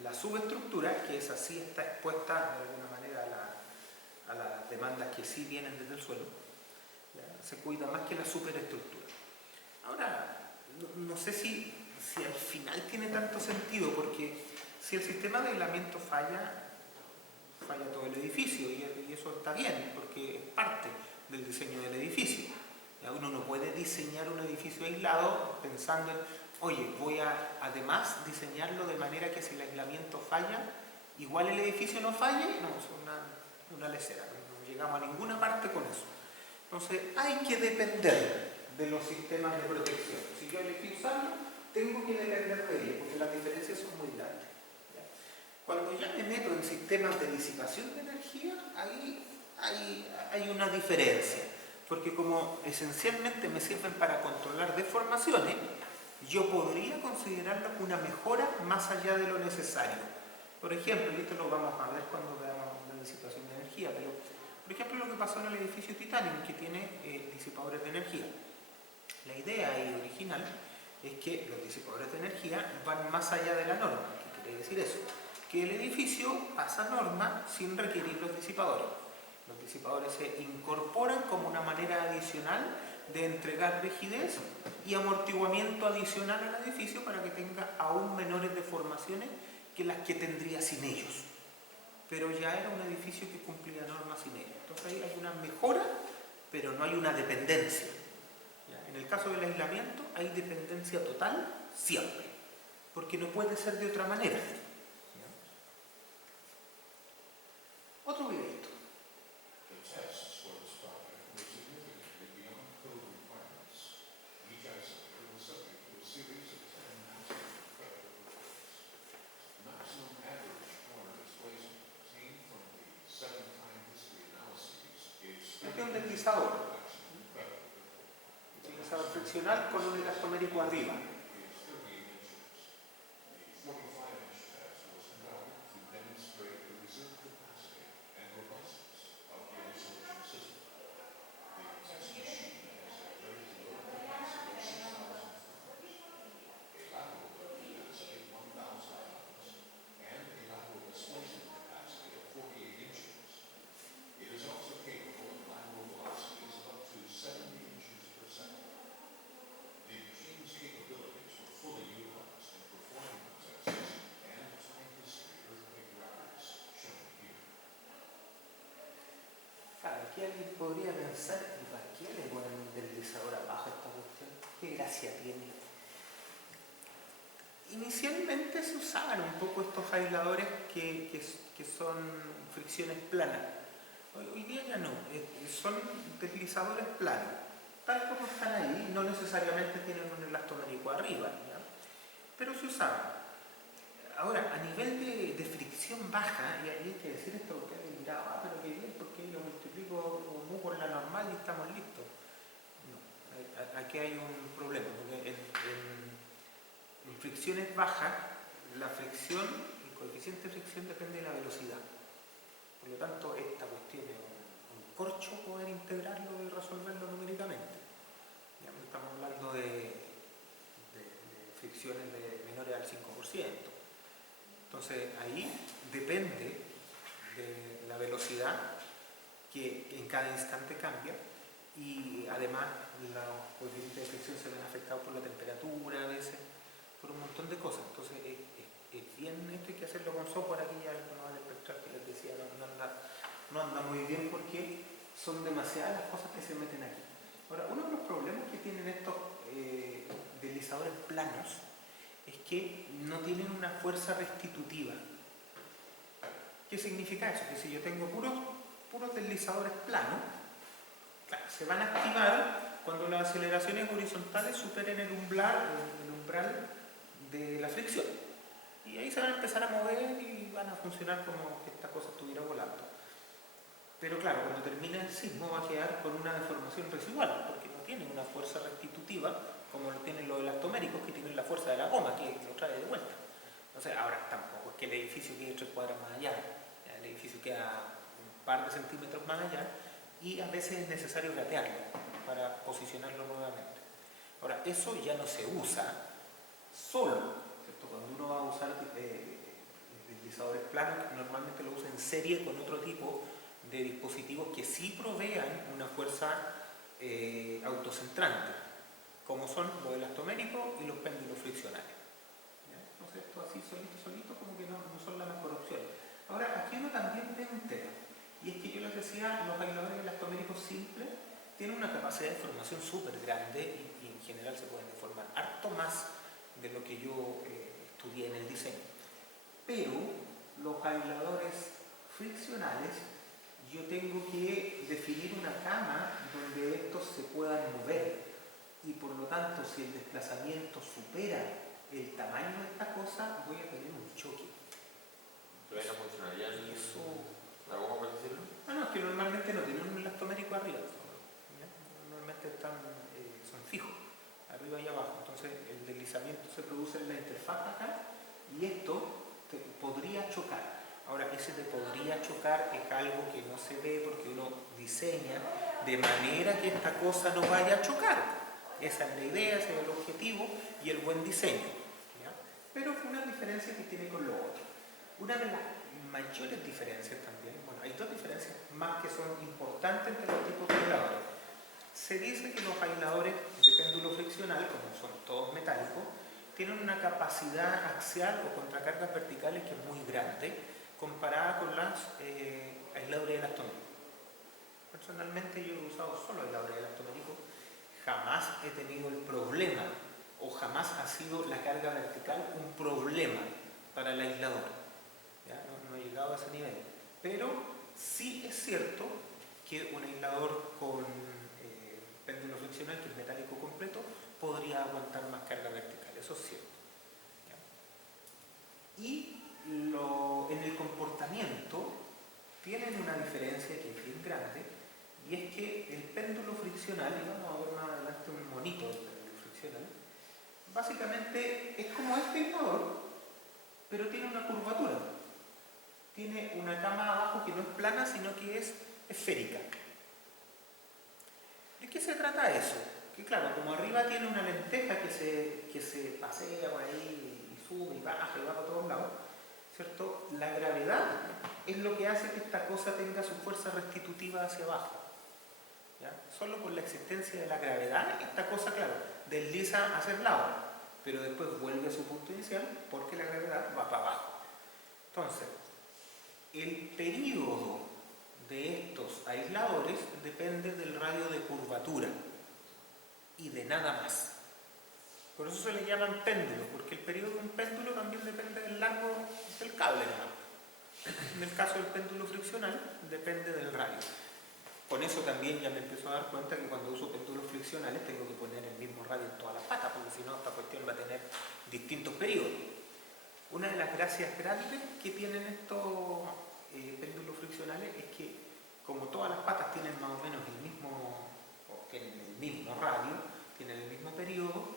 la subestructura, que es así, está expuesta de alguna manera a las demandas que sí vienen desde el suelo. ¿Ya? Se cuida más que la superestructura. Ahora, no sé si al final tiene tanto sentido, porque si el sistema de aislamiento falla todo el edificio, y eso está bien, porque es parte del diseño del edificio. ¿Ya? Uno no puede diseñar un edificio aislado pensando en, oye, voy a además diseñarlo de manera que si el aislamiento falla, igual el edificio no falle. No, es una lesera, no llegamos a ninguna parte con eso. Entonces hay que depender de los sistemas de protección. Si yo elegí usarlo, tengo que depender de ellos, porque las diferencias son muy grandes. ¿Ya? Cuando ya me meto en sistemas de disipación de energía, ahí hay una diferencia, porque como esencialmente me sirven para controlar deformaciones, yo podría considerarlo una mejora más allá de lo necesario. Por ejemplo, y esto lo vamos a ver cuando veamos la disipación de energía, pero por ejemplo lo que pasó en el edificio Titanium, que tiene disipadores de energía. La idea ahí original es que los disipadores de energía van más allá de la norma. ¿Qué quiere decir eso? Que el edificio pasa norma sin requerir los disipadores. Los disipadores se incorporan como una manera adicional de entregar rigidez y amortiguamiento adicional al edificio para que tenga aún menores deformaciones que las que tendría sin ellos. Pero ya era un edificio que cumplía normas sin ellos. Entonces ahí hay una mejora, pero no hay una dependencia. ¿Ya? En el caso del aislamiento hay dependencia total siempre, porque no puede ser de otra manera. ¿Ya? Otro videito. Maximum average corner displacement obtained from the 7-time history analyses deslizador. Deslizador friccional con un elastomérico arriba. Aquí alguien podría pensar, ¿y para qué le ponen un deslizador abajo a esta cuestión? ¿Qué gracia tiene? Inicialmente se usaban un poco estos aisladores que son fricciones planas. Hoy día ya no, son deslizadores planos. Tal como están ahí, no necesariamente tienen un elastomérico arriba, ¿ya? Pero se usaban. Ahora, a nivel de fricción baja, y hay que decir esto porque alguien dirá, pero qué bien, porque lo multiplico mu por la normal y estamos listos. No, aquí hay un problema, porque en fricciones bajas, la fricción, el coeficiente de fricción depende de la velocidad. Por lo tanto, esta cuestión es un corcho poder integrarlo y resolverlo numéricamente. Ya no estamos hablando de fricciones menores al 5%. Entonces ahí depende de la velocidad que en cada instante cambia y además los coeficientes de fricción se ven afectados por la temperatura, a veces por un montón de cosas. Entonces es bien, esto hay que hacerlo con software. Aquí ya no va a espectral que les decía, no anda muy bien porque son demasiadas las cosas que se meten aquí. Ahora, uno de los problemas que tienen estos deslizadores planos es que no tienen una fuerza restitutiva. ¿Qué significa eso? Que si yo tengo puros deslizadores planos, claro, se van a activar cuando las aceleraciones horizontales superen el umbral de la fricción. Y ahí se van a empezar a mover y van a funcionar como que esta cosa estuviera volando. Pero claro, cuando termine el sismo va a quedar con una deformación residual, porque no tiene una fuerza restitutiva como lo tienen los elastoméricos, que tienen la fuerza de la goma que lo trae de vuelta. Entonces, ahora tampoco es que el edificio quede 3 cuadras más allá, el edificio queda un par de centímetros más allá y a veces es necesario gatearlo para posicionarlo nuevamente. Ahora, eso ya no se usa solo, ¿cierto? Cuando uno va a usar deslizadores planos, normalmente lo usa en serie con otro tipo de dispositivos que sí provean una fuerza autocentrante, como son los elastoméricos y los péndulos friccionales. ¿Ya? Entonces esto así solito como que no son la mejor opción. Ahora aquí uno también ve un tema, y es que yo les decía, los aisladores elastoméricos simples tienen una capacidad de deformación súper grande y en general se pueden deformar harto más de lo que yo estudié en el diseño. Pero los aisladores friccionales, yo tengo que definir una cama donde estos se puedan mover. Y por lo tanto, si el desplazamiento supera el tamaño de esta cosa, voy a tener un choque. ¿Todavía no funcionaría la goma, por decirlo? No, es que normalmente no tienen un elastomérico arriba. ¿Ya? Normalmente son fijos, arriba y abajo. Entonces el deslizamiento se produce en la interfaz acá y esto podría chocar. Ahora, ese te podría chocar es algo que no se ve porque uno diseña de manera que esta cosa no vaya a chocar. Esa es la idea, ese es el objetivo y el buen diseño. ¿Ya? Pero es una diferencia que tiene con lo otro. Una de las mayores diferencias también, bueno, hay dos diferencias más que son importantes entre los tipos de aisladores. Se dice que los aisladores de péndulo friccional, como son todos metálicos, tienen una capacidad axial o contracargas verticales que es muy grande comparada con las aisladores elastoméricos. Personalmente yo he usado solo aisladores elastoméricos. Jamás he tenido el problema o jamás ha sido la carga vertical un problema para el aislador. ¿Ya? No he llegado a ese nivel. Pero sí es cierto que un aislador con péndulo friccional, que es metálico completo, podría aguantar más carga vertical. Eso es cierto. ¿Ya? Y en el comportamiento tienen una diferencia que es bien grande, y es que el péndulo friccional, y vamos a ver más adelante un monito del péndulo friccional, básicamente es como este aislador, pero tiene una curvatura. Tiene una cama abajo que no es plana, sino que es esférica. ¿De qué se trata eso? Que claro, como arriba tiene una lenteja que se pasea por ahí y sube y baja y va para todos lados, ¿cierto? La gravedad es lo que hace que esta cosa tenga su fuerza restitutiva hacia abajo. ¿Ya? Solo por la existencia de la gravedad, esta cosa, claro, desliza hacia el lado, pero después vuelve a su punto inicial porque la gravedad va para abajo. Entonces, el período de estos aisladores depende del radio de curvatura y de nada más. Por eso se le llaman péndulos, porque el período de un péndulo también depende del largo del cable, ¿no? En el caso del péndulo friccional, depende del radio. Con eso también ya me empiezo a dar cuenta que cuando uso péndulos friccionales tengo que poner el mismo radio en todas las patas, porque si no esta cuestión va a tener distintos periodos. Una de las gracias grandes que tienen estos péndulos friccionales es que como todas las patas tienen más o menos el mismo radio, tienen el mismo periodo,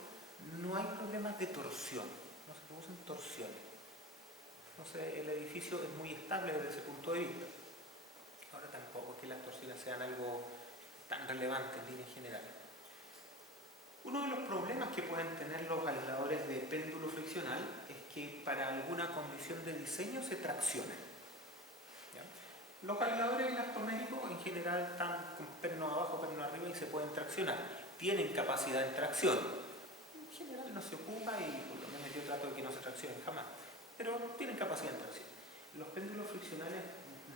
no hay problemas de torsión, no se producen torsiones. Entonces el edificio es muy estable desde ese punto de vista. Ahora tampoco es que las torsiones sean algo tan relevante en línea general. Uno de los problemas que pueden tener los aisladores de péndulo friccional es que para alguna condición de diseño se traccionan. ¿Ya? Los aisladores elastoméricos en general están con perno abajo, perno arriba y se pueden traccionar. Tienen capacidad en tracción. En general no se ocupa y por lo menos yo trato de que no se traccionen jamás. Pero tienen capacidad en tracción. Los péndulos friccionales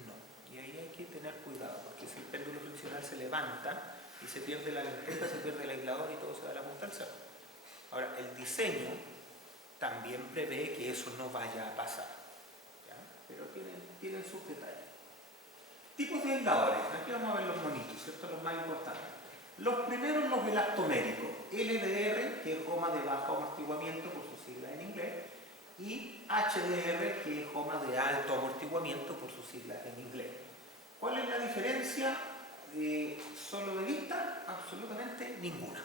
no. Y ahí hay que tener cuidado, porque si el péndulo friccional se levanta y se pierde la lenteja, se pierde el aislador y todo se da la punta al cerro. Ahora, el diseño también prevé que eso no vaya a pasar, ¿ya? Pero tienen sus detalles. Tipos de aisladores, aquí vamos a ver los monitos, ¿cierto? Los más importantes. Los primeros, los elastoméricos, LDR, que es goma de bajo amortiguamiento por su sigla en inglés, y HDR, que es goma de alto amortiguamiento por sus siglas en inglés. ¿Cuál es la diferencia? Solo de vista, absolutamente ninguna.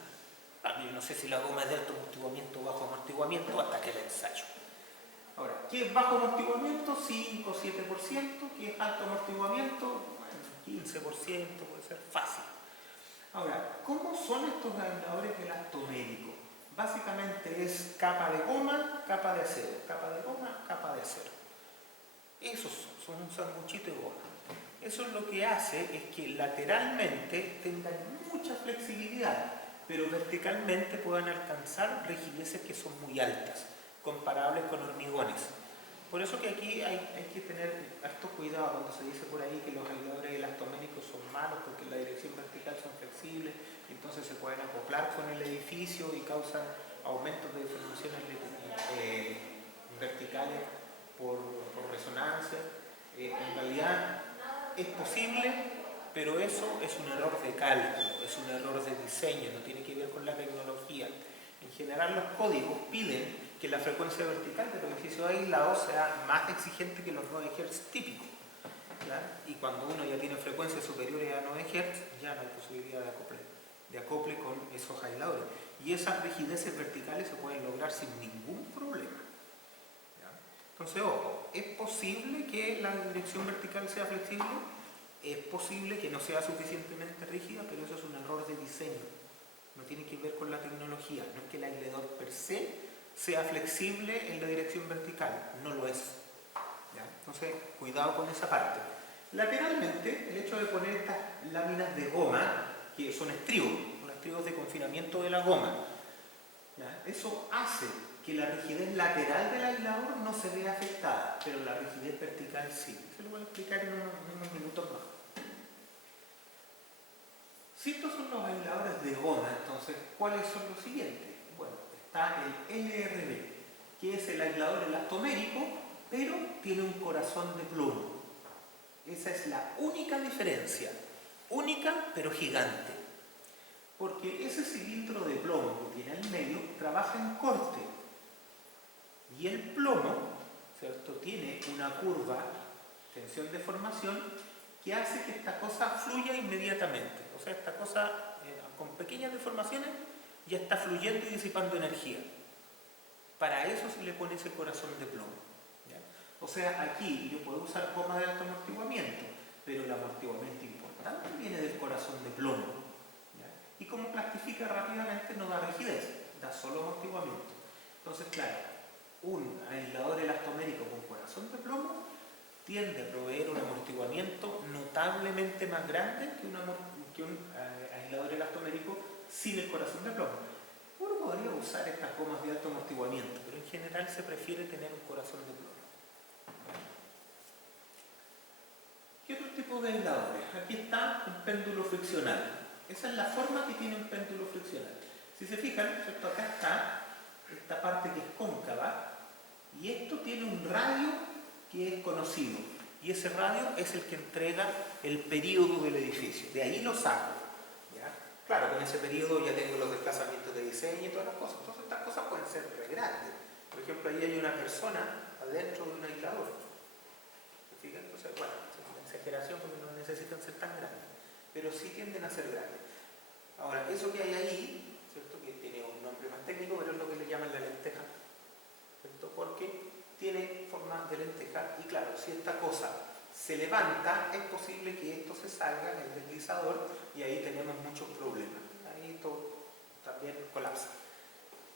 Yo no sé si la goma es de alto amortiguamiento o bajo amortiguamiento hasta que la ensayo. Ahora, ¿qué es bajo amortiguamiento? 5 o 7%. ¿Qué es alto amortiguamiento? Bueno, 15%, puede ser fácil. Ahora, ¿cómo son estos aisladores elastoméricos? Básicamente es capa de goma, capa de acero, capa de goma, capa de acero. Esos son un sanguchito de goma. Eso es lo que hace es que lateralmente tengan mucha flexibilidad, pero verticalmente puedan alcanzar rigideces que son muy altas, comparables con hormigones. Por eso que aquí hay que tener harto cuidado cuando se dice por ahí que los aisladores elastoméricos son malos porque en la dirección vertical son flexibles, entonces se pueden acoplar con el edificio y causan aumentos de deformaciones verticales por resonancia. En realidad es posible, pero eso es un error de cálculo, es un error de diseño, no tiene que ver con la tecnología. En general los códigos piden que la frecuencia vertical del edificio aislado sea más exigente que los 9 Hz típicos. ¿Ya? Y cuando uno ya tiene frecuencias superiores a 9 Hz, ya no hay posibilidad de acople con esos aisladores. Y esas rigideces verticales se pueden lograr sin ningún problema. ¿Ya? Entonces, ojo, ¿es posible que la dirección vertical sea flexible? Es posible que no sea suficientemente rígida, pero eso es un error de diseño. No tiene que ver con la tecnología. No es que el aislador per se sea flexible en la dirección vertical. No lo es. ¿Ya? Entonces, cuidado con esa parte. Lateralmente, el hecho de poner estas láminas de goma, que son estribos de confinamiento de la goma, ¿ya? Eso hace que la rigidez lateral del aislador no se vea afectada, pero la rigidez vertical sí. Se lo voy a explicar en unos minutos más. Si estos son los aisladores de goma, entonces, ¿cuáles son los siguientes? Bueno, está el LRB, que es el aislador elastomérico, pero tiene un corazón de plomo. Esa es la única diferencia, única pero gigante. Porque ese cilindro de plomo que tiene al medio trabaja en corte. Y el plomo, ¿cierto?, tiene una curva, tensión-deformación, que hace que esta cosa fluya inmediatamente. O sea, esta cosa con pequeñas deformaciones ya está fluyendo y disipando energía. Para eso se le pone ese corazón de plomo. ¿Ya? O sea, aquí yo puedo usar goma de alto amortiguamiento, pero el amortiguamiento importante viene del corazón de plomo. ¿Ya? Y como plastifica rápidamente, no da rigidez, da solo amortiguamiento. Entonces, claro, un aislador elastomérico con corazón de plomo tiende a proveer un amortiguamiento notablemente más grande que un aislador elastomérico sin el corazón de plomo. Uno podría usar estas gomas de alto amortiguamiento, pero en general se prefiere tener un corazón de plomo. ¿Qué otro tipo de aisladores? Aquí está un péndulo friccional. Esa es la forma que tiene un péndulo friccional. Si se fijan, ¿cierto? Acá está esta parte que es cóncava y esto tiene un radio que es conocido, y ese radio es el que entrega el período del edificio. De ahí lo saco. ¿Ya? Claro, con ese período ya tengo los desplazamientos de diseño y todas las cosas. Entonces estas cosas pueden ser re grandes. Por ejemplo, ahí hay una persona adentro de un aislador. ¿Se fijan? Entonces, bueno, es una exageración porque no necesitan ser tan grandes, pero sí tienden a ser grandes. Ahora, eso que hay ahí, ¿cierto? Que tiene un nombre más técnico, pero es lo que le llaman la lenteja, ¿cierto? Porque tiene forma de lenteja y claro, si esta cosa se levanta, es posible que esto se salga en el deslizador y ahí tenemos muchos problemas. Ahí esto también colapsa.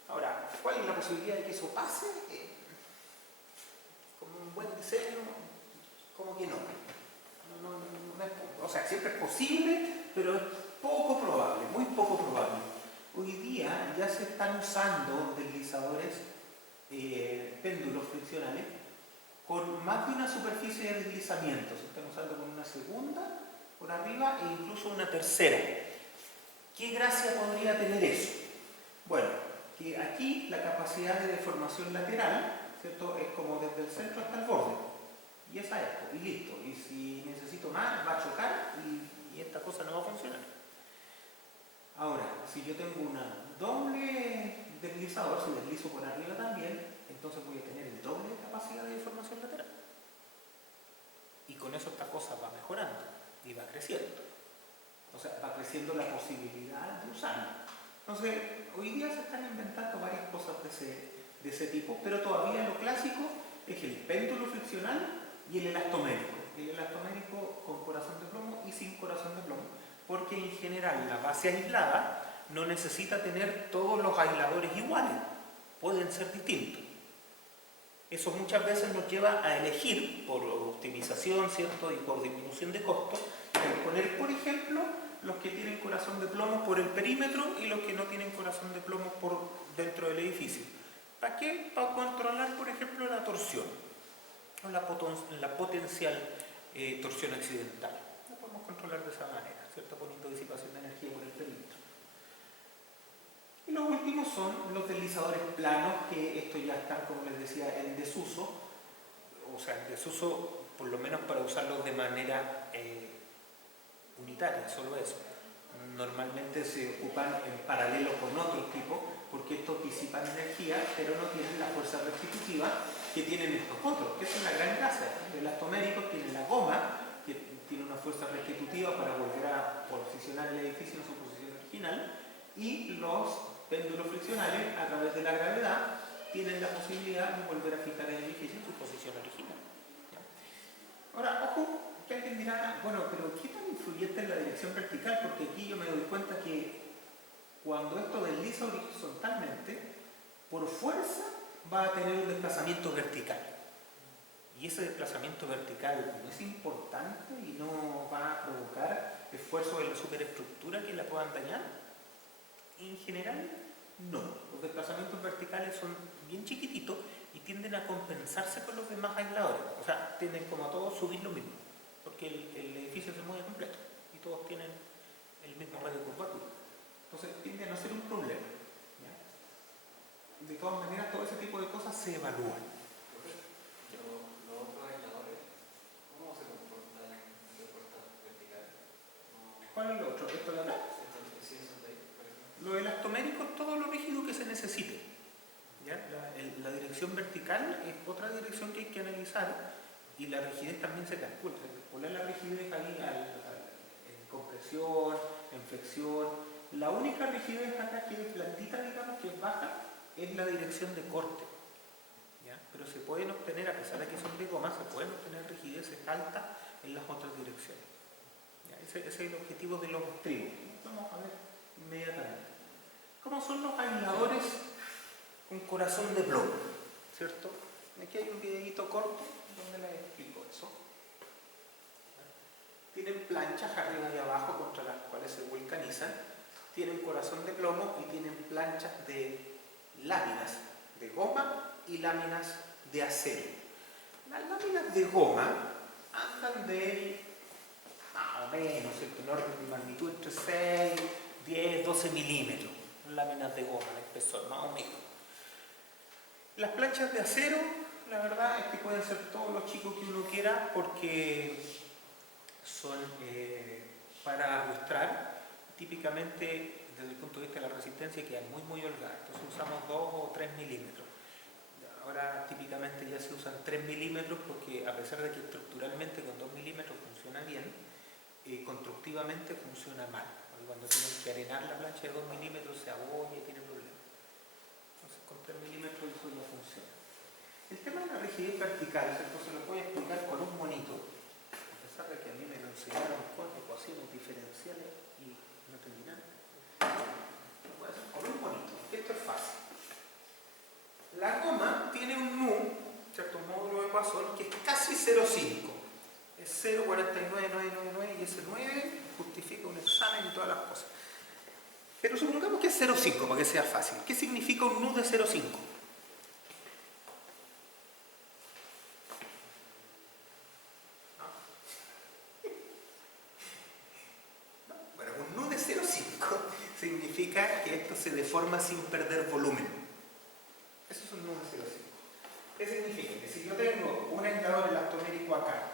Ahora, ¿cuál es la posibilidad de que eso pase? Como un buen diseño, como que no. O sea, siempre es posible, pero es poco probable, muy poco probable. Hoy día ya se están usando deslizadores péndulos friccionales con más de una superficie de deslizamiento. Se están usando con una segunda por arriba e incluso una tercera. ¿Qué gracia podría tener eso? Bueno, que aquí la capacidad de deformación lateral, ¿cierto? Es como desde el centro hasta el borde. Y esa es, y listo. Y si necesito más, va a chocar y esta cosa no va a funcionar. Ahora, si yo tengo una doble deslizador, si deslizo por arriba también, entonces voy a tener el doble de capacidad de deformación lateral. Y con eso esta cosa va mejorando y va creciendo. O sea, va creciendo la posibilidad de usarlo. Entonces, hoy día se están inventando varias cosas de ese tipo, pero todavía lo clásico es el péndulo friccional y el elastomérico. El elastomérico con corazón de plomo y sin corazón de plomo, porque en general la base aislada no necesita tener todos los aisladores iguales, pueden ser distintos. Eso muchas veces nos lleva a elegir, por optimización, ¿cierto? Y por disminución de costos, poner, por ejemplo, los que tienen corazón de plomo por el perímetro y los que no tienen corazón de plomo por dentro del edificio. ¿Para qué? Para controlar, por ejemplo, la torsión o la potencial torsión accidental. La podemos controlar de esa manera, ¿cierto? Poniendo disipación de energía por el perímetro. Y los últimos son los deslizadores planos, que estos ya están, como les decía, en desuso. O sea, en desuso por lo menos para usarlos de manera unitaria, solo eso. Normalmente se ocupan en paralelo con otros tipos, porque estos disipan energía, pero no tienen la fuerza restitutiva que tienen estos otros, que esa es la gran gracia. Los elastoméricos tienen la goma, que tiene una fuerza restitutiva para volver a posicionar el edificio en su posición original, y los péndulos friccionales, a través de la gravedad, tienen la posibilidad de volver a fijar el edificio en su posición original. ¿Ya? Ahora, ojo, que alguien dirá, bueno, pero ¿qué tan influyente es la dirección vertical? Porque aquí yo me doy cuenta que cuando esto desliza horizontalmente, por fuerza va a tener un desplazamiento vertical. Y ese desplazamiento vertical no es importante y no va a provocar esfuerzos en la superestructura que la puedan dañar. En general, no. Los desplazamientos verticales son bien chiquititos y tienden a compensarse con los demás aisladores. O sea, tienden como a todos subir lo mismo, porque el edificio se mueve completo y todos tienen el mismo radio de curvatura. Entonces, tiende a no ser un problema. ¿Ya? De todas maneras, todo ese tipo de cosas se evalúan. Los otros aisladores, ¿cómo se comportan en respuesta vertical? ¿Cuál es lo otro? ¿Esto de acá? Lo elastomérico es todo lo rígido que se necesite. ¿Ya? La dirección vertical es otra dirección que hay que analizar y la rigidez también se calcula. ¿Cuál es la rigidez ahí en compresión, en flexión? La única rigidez acá que es blandita, digamos, que es baja, es la dirección de corte. ¿Ya? Pero se pueden obtener, a pesar de que son de goma, se pueden obtener rigideces altas en las otras direcciones. ¿Ya? Ese es el objetivo de los estribos. Vamos a ver inmediatamente. ¿Cómo son los aisladores con corazón de plomo? ¿Cierto? Aquí hay un videito corto donde les explico eso. Tienen planchas arriba y abajo contra las cuales se vulcanizan, tienen corazón de plomo y tienen planchas de láminas de goma y láminas de acero. Las láminas de goma andan de más o menos, ¿cierto? En orden de magnitud entre 6, 10, 12 milímetros. Láminas de goma, de espesor, más o menos. Las planchas de acero, la verdad es que pueden ser todos los chicos que uno quiera porque son para arrastrar, típicamente desde el punto de vista de la resistencia quedan muy holgadas, entonces usamos 2 o 3 milímetros. Ahora típicamente ya se usan 3 milímetros porque a pesar de que estructuralmente con 2 milímetros funciona bien, constructivamente funciona mal. Cuando tienen que arenar la plancha de 2 milímetros se abolla y tiene problemas. Entonces con 3 milímetros eso ya funciona. El tema de la rigidez vertical, ¿cierto? Se lo voy a explicar con un monito. A pesar de que a mí me lo enseñaron con ecuaciones diferenciales y no entendí nada. Lo voy a hacer con un monito. Esto es fácil. La goma tiene un nu, ¿cierto? Un módulo de Poisson que es casi 0,5. Es 0,49999 y ese 9 justifica un examen y todas las cosas. Pero supongamos que es 0,5 para que sea fácil. ¿Qué significa un nu de 0,5? Bueno, un nu de 0,5 significa que esto se deforma sin perder volumen. Eso es un nu de 0,5. ¿Qué significa? Que si yo tengo un aislador elastomérico acá,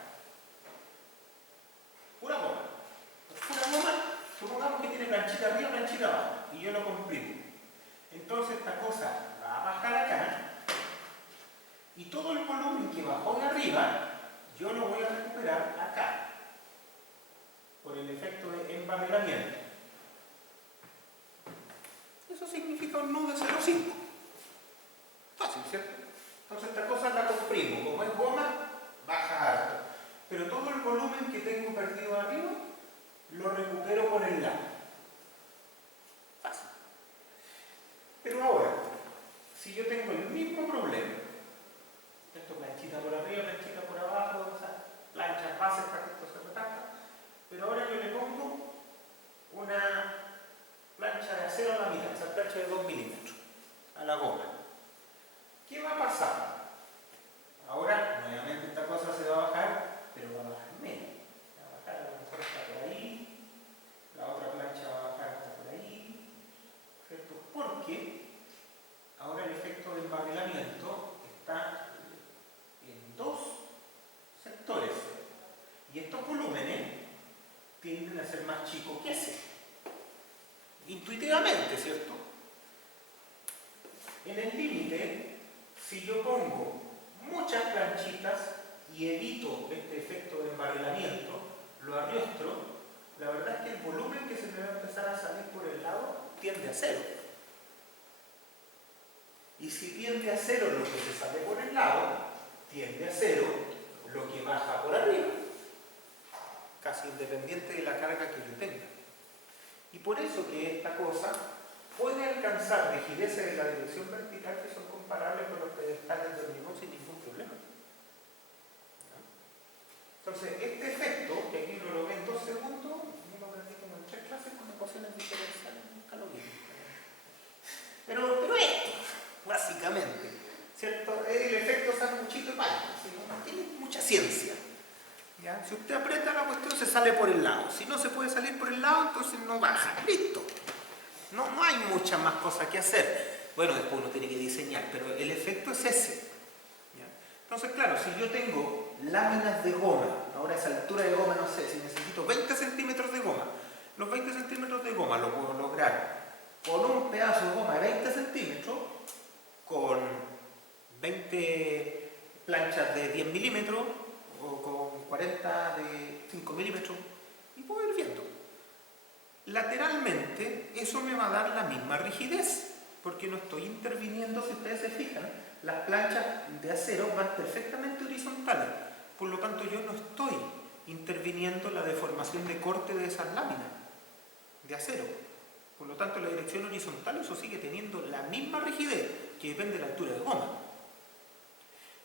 pura goma, supongamos que tiene planchita arriba, planchita abajo, y yo lo comprimo. Entonces esta cosa va a bajar acá, y todo el volumen que bajó de arriba, yo lo voy a recuperar acá, por el efecto de embarreramiento. Eso significa un nu de 0,5. Fácil, ¿cierto? Entonces esta cosa la comprimo, como es goma, baja harto. Pero todo el volumen que tengo perdido arriba, lo recupero por el lado. Fácil. Pero ahora, si yo tengo el mismo problema, esto planchita por arriba, planchita por abajo, esas planchas bases para que esto se reparta, pero ahora yo le pongo una plancha de acero a la mitad, esa plancha de 2 milímetros, a la goma. ¿Qué va a pasar? Ahora, nuevamente esta cosa se va a bajar, pero va a bajar menos. Va a bajar, a lo mejor está por ahí, la otra plancha va a bajar hasta por ahí, ¿cierto? Porque ahora el efecto de embarrelamiento está en 2 sectores. Y estos volúmenes tienden a ser más chicos que ese. Intuitivamente, ¿cierto? En el límite, si yo pongo muchas planchitas y evito este efecto de embarrelamiento, lo arrastro, la verdad es que el volumen que se me va a empezar a salir por el lado tiende a cero. Y si tiende a cero lo que se sale por el lado, tiende a cero lo que baja por arriba, casi independiente de la carga que yo tenga. Y por eso que esta cosa puede alcanzar rigideces en la dirección vertical que son comparables con los pedestales de hormigón sin ningún problema. Entonces, este efecto, que aquí uno lo ve en 2 segundos, yo lo aprendí como en 3 clases con ecuaciones diferenciales, nunca lo vi. Pero esto, básicamente, ¿cierto? Es el efecto sanguchito y pan, no tiene mucha ciencia. ¿Ya? Si usted aprieta la cuestión se sale por el lado, si no se puede salir por el lado, entonces no baja, listo. No hay muchas más cosas que hacer. Bueno, después uno tiene que diseñar, pero el efecto es ese. ¿Ya? Entonces, claro, si yo tengo láminas de goma, ahora esa altura de goma, no sé, si necesito 20 centímetros de goma, los 20 centímetros de goma lo puedo lograr con un pedazo de goma de 20 centímetros, con 20 planchas de 10 milímetros, o con 40 de 5 milímetros y puedo ir viendo. Lateralmente eso me va a dar la misma rigidez, porque no estoy interviniendo. Si ustedes se fijan, las planchas de acero van perfectamente horizontales, por lo tanto yo no estoy interviniendo la deformación de corte de esas láminas de acero. Por lo tanto, en la dirección horizontal eso sigue teniendo la misma rigidez, que depende de la altura de goma.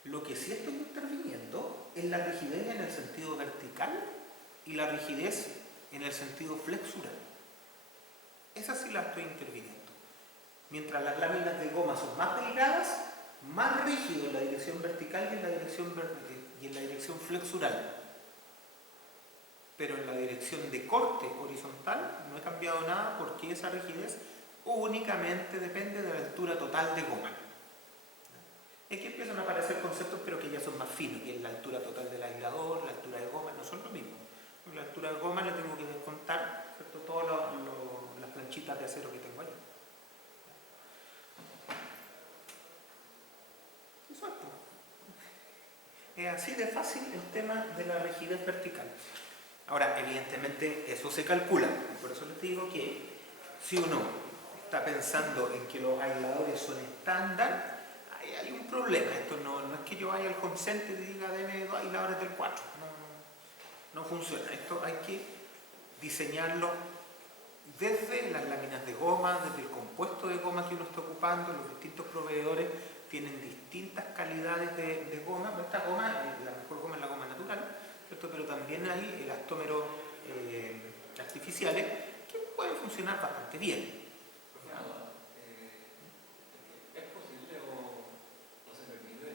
Lo que sí estoy interviniendo es la rigidez en el sentido vertical y la rigidez en el sentido flexural. Esa sí la estoy interviniendo. Mientras las láminas de goma son más delgadas, más rígido en la dirección vertical y en la dirección flexural. Pero en la dirección de corte horizontal no he cambiado nada, porque esa rigidez únicamente depende de la altura total de goma. Aquí empiezan a aparecer conceptos, pero que ya son más finos, que es la altura total del aislador, la altura de goma, no son lo mismo. En la altura de goma le tengo que descontar, ¿cierto?, todas las planchitas de acero que tengo ahí. Eso es, pues. Es así de fácil el tema de la rigidez vertical. Ahora, evidentemente, eso se calcula. Por eso les digo que si uno está pensando en que los aisladores son estándar, ahí hay un problema. Esto no es que yo vaya al home center y diga, deme 2 aisladores del 4. No funciona. Esto hay que diseñarlo desde las láminas de goma, desde el compuesto de goma que uno está ocupando. Los distintos proveedores tienen distintas calidades de goma. Esta goma, la mejor goma es la goma natural, ¿cierto? Pero también hay elastómeros artificiales que pueden funcionar bastante bien. ¿Es posible o se permite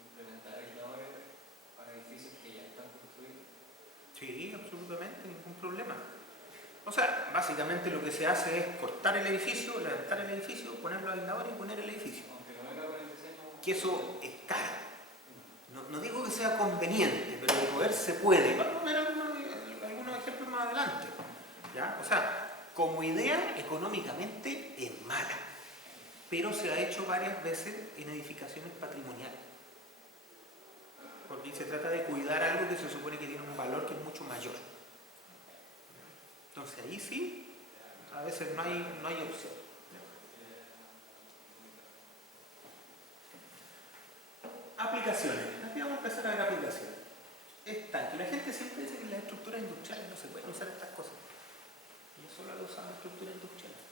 implementar aisladores para edificios que ya están construidos? Sí, absolutamente, ningún problema. O sea, básicamente lo que se hace es cortar el edificio, levantar el edificio, poner los aisladores y poner el edificio. Aunque no venga con el diseño. Que eso es caro. No digo que sea conveniente, pero de poder se puede. Vamos a ver algunos ejemplos más adelante. ¿Ya? O sea, como idea, económicamente es mala, pero se ha hecho varias veces en edificaciones patrimoniales. Porque se trata de cuidar algo que se supone que tiene un valor que es mucho mayor. Entonces ahí sí, a veces no hay opción. Aplicaciones. Aquí vamos a empezar a ver aplicaciones. Estanque. La gente siempre dice que en las estructuras industriales no se pueden usar estas cosas. Yo solo lo usaba en estructuras industriales,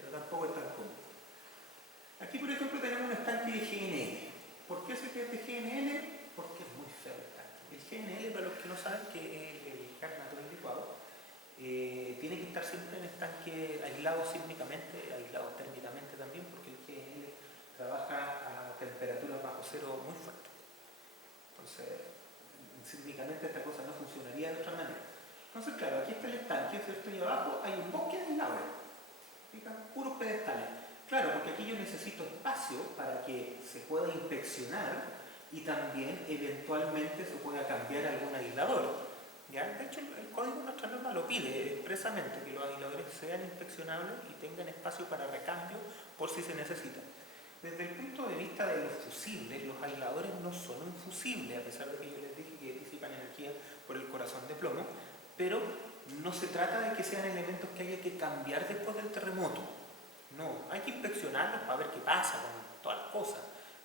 pero tampoco es tan común. Aquí, por ejemplo, tenemos un estanque de GNL. ¿Por qué se cree de GNL? Porque es muy feo el estanque. El GNL, para los que no saben, que es el gas natural licuado, tiene que estar siempre en estanque aislado sísmicamente, aislado térmicamente también, porque el GNL trabaja a temperaturas bajo cero muy fuertes. Entonces, sísmicamente esta cosa no funcionaría de otra manera. Entonces, claro, aquí está el estanque, ¿cierto? Y abajo hay un bosque aislado. Fíjate, puros pedestales. Claro, porque aquí yo necesito espacio para que se pueda inspeccionar y también eventualmente se pueda cambiar algún aislador. ¿Ya? De hecho, el código de nuestra norma lo pide expresamente, que los aisladores sean inspeccionables y tengan espacio para recambio por si se necesita. Desde el punto de vista de los fusibles, los aisladores no son un fusible, a pesar de que yo les dije que disipan energía por el corazón de plomo, pero no se trata de que sean elementos que haya que cambiar después del terremoto. No, hay que inspeccionarlos para ver qué pasa con todas las cosas,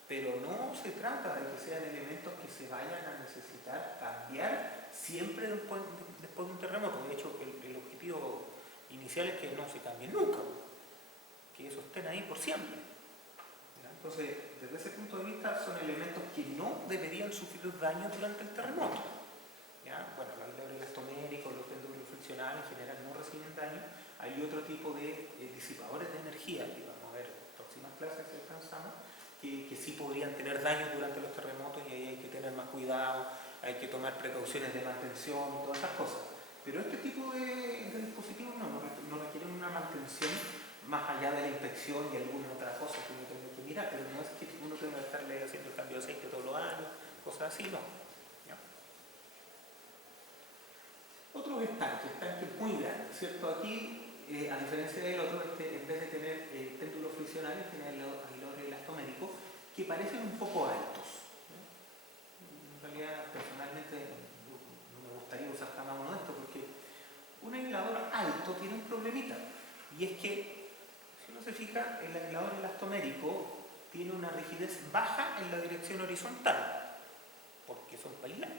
pero no se trata de que sean elementos que se vayan a necesitar cambiar siempre después de un terremoto. De hecho, el objetivo inicial es que no se cambien nunca, que esos estén ahí por siempre. Entonces, desde ese punto de vista, son elementos que no deberían sufrir daño durante el terremoto. ¿Ya? Bueno, los aisladores elastoméricos, los péndulos friccionales en general no reciben daño. Hay otro tipo de disipadores de energía, que vamos a ver en próximas clases si alcanzamos, que sí podrían tener daño durante los terremotos, y ahí hay que tener más cuidado, hay que tomar precauciones de mantención y todas esas cosas. Pero este tipo de dispositivos no requieren una mantención más allá de la inspección y alguna otra cosa que uno tenga que mirar, pero no es que uno tenga que estarle haciendo el cambio de aceite todos los años, cosas así, no. ¿Ya? Otros estanques muy grandes, ¿cierto? Aquí, a diferencia del otro, en vez de tener péndulos friccionales, tiene aisladores elastoméricos que parecen un poco altos. En realidad realidad personalmente no me gustaría usar jamás uno de estos porque un aislador alto tiene un problemita y es que si uno se fija, el aislador elastomérico tiene una rigidez baja en la dirección horizontal porque son para aislar.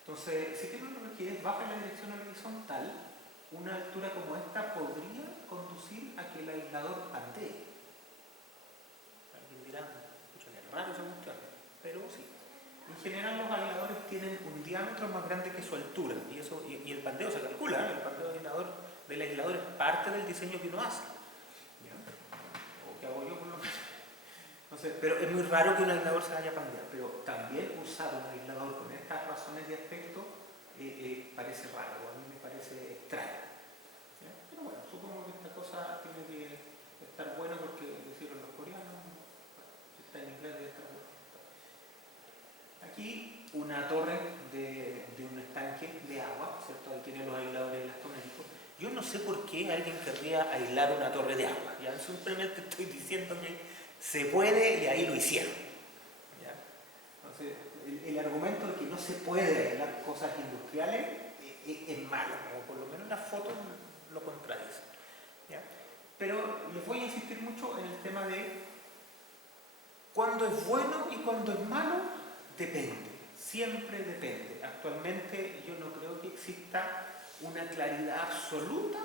Entonces, si tiene una rigidez baja en la dirección horizontal, una altura como esta podría conducir a que el aislador pandee. Alguien dirá, escucha, es raro esa cuestión, pero sí. En general los aisladores tienen un diámetro más grande que su altura y el pandeo se calcula, ¿eh? El pandeo del aislador es parte del diseño que uno hace. ¿Ya? O que hago yo por lo menos. No sé, pero es muy raro que un aislador se vaya a pandear, pero también usar un aislador con estas razones de aspecto parece raro, a mí me parece extraño. ¿Ya? Pero bueno, supongo que esta cosa tiene que estar buena porque lo hicieron los coreanos, si está en inglés debe estar bueno. Aquí una torre de un estanque de agua, ¿cierto? Ahí tienen los aisladores elastoméricos. Yo no sé por qué alguien querría aislar una torre de agua, ¿ya? Simplemente estoy diciendo que se puede y ahí lo hicieron. ¿Ya? Entonces, el argumento de que no se puede aislar cosas industriales es malo, o por lo menos la foto lo contradice. ¿Ya? Pero les voy a insistir mucho en el tema de cuándo es bueno y cuándo es malo, depende, siempre depende. Actualmente yo no creo que exista una claridad absoluta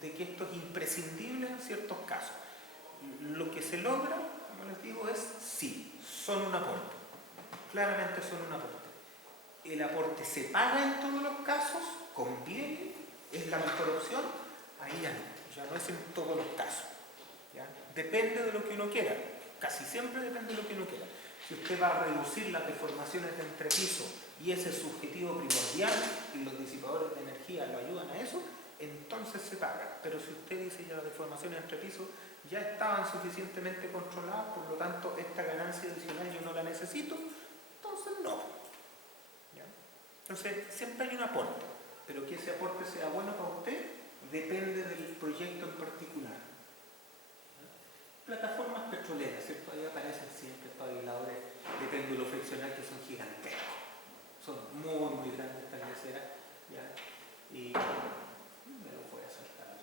de que esto es imprescindible en ciertos casos. Lo que se logra, como les digo, es sí, son un aporte. Claramente son un aporte. El aporte se paga en todos los casos, conviene, es la mejor opción, ahí ya no es en todos los casos. ¿Ya? Depende de lo que uno quiera, casi siempre depende de lo que uno quiera. Si usted va a reducir las deformaciones de entrepiso y ese es su objetivo primordial y los disipadores de energía lo ayudan a eso, entonces se paga. Pero si usted dice ya las deformaciones de entrepiso ya estaban suficientemente controladas, por lo tanto esta ganancia adicional yo no la necesito, entonces no. ¿Ya? Entonces siempre hay un aporte, pero que ese aporte sea bueno para usted depende del proyecto en particular. ¿Ya? Plataformas petroleras, ¿cierto? Ahí aparecen siempre estos aisladores de péndulo friccional que son gigantescos, son muy grandes estas leceras, ¿ya? Y me lo voy a saltar.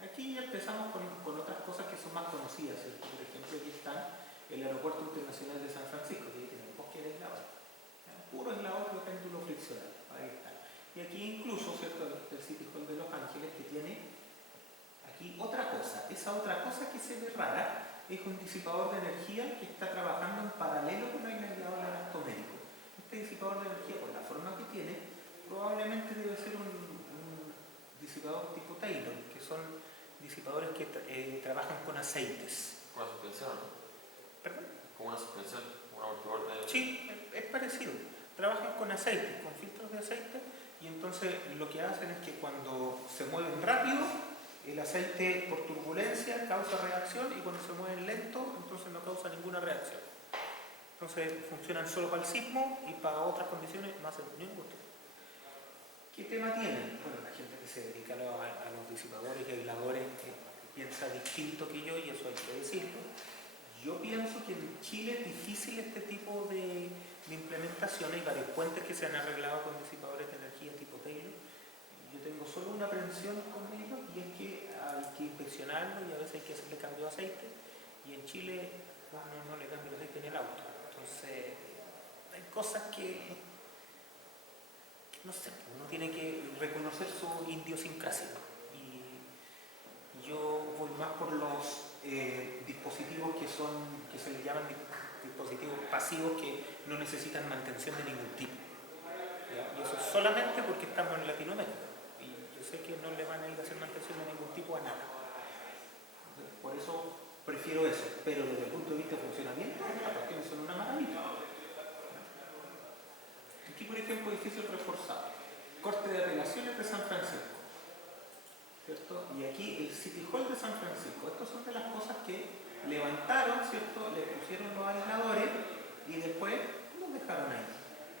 Aquí ya empezamos con otras cosas que son más conocidas, ¿cierto? Por ejemplo, aquí está el Aeropuerto Internacional de San Francisco, que tiene un bosque de aislador, puro aislador de péndulo friccional, ahí está. Y aquí incluso, ¿cierto? El City Hall de Los Ángeles, que tiene aquí otra cosa. Esa otra cosa que se ve rara es un disipador de energía que está trabajando en paralelo con el aislador elastomérico. Este disipador de energía, por la forma que tiene, probablemente debe ser un disipador tipo Taylor, que son disipadores que trabajan con aceites. Con una suspensión, ¿no? ¿Perdón? Como una suspensión, un amortiguador de... Sí, es parecido. Trabajan con aceites, con filtros de aceite, y entonces lo que hacen es que cuando se mueven rápido, el aceite por turbulencia causa reacción y cuando se mueven lento, entonces no causa ninguna reacción. Entonces funcionan solo para el sismo y para otras condiciones no hacen ningún tipo. ¿Qué tema tienen? Bueno, la gente que se dedica a los disipadores y aisladores piensa distinto que yo y eso hay que decirlo. Yo pienso que en Chile es difícil este tipo de implementación. Hay varios puentes que se han arreglado con disipadores de energía tipo Taylor. Yo tengo solo una aprensión con ellos y es que hay que inspeccionarlo y a veces hay que hacerle cambio de aceite y en Chile uno no le cambia el aceite en el auto. Entonces hay cosas que no sé, uno tiene que reconocer su idiosincrasia y yo voy más por los dispositivos que se les llaman dispositivos pasivos que no necesitan mantención de ningún tipo. ¿Ya? Y eso solamente porque estamos en Latinoamérica y yo sé que no le van a ir a hacer mantención de ningún tipo a nada. Entonces, por eso prefiero eso, pero desde el punto de vista de funcionamiento las cuestiones son una maravilla. Aquí, por ejemplo, edificios reforzados, Corte de Apelaciones de San Francisco, ¿cierto? Y aquí el City Hall de San Francisco. Estas son de las cosas que levantaron, ¿cierto? Le pusieron los aisladores y después los dejaron ahí.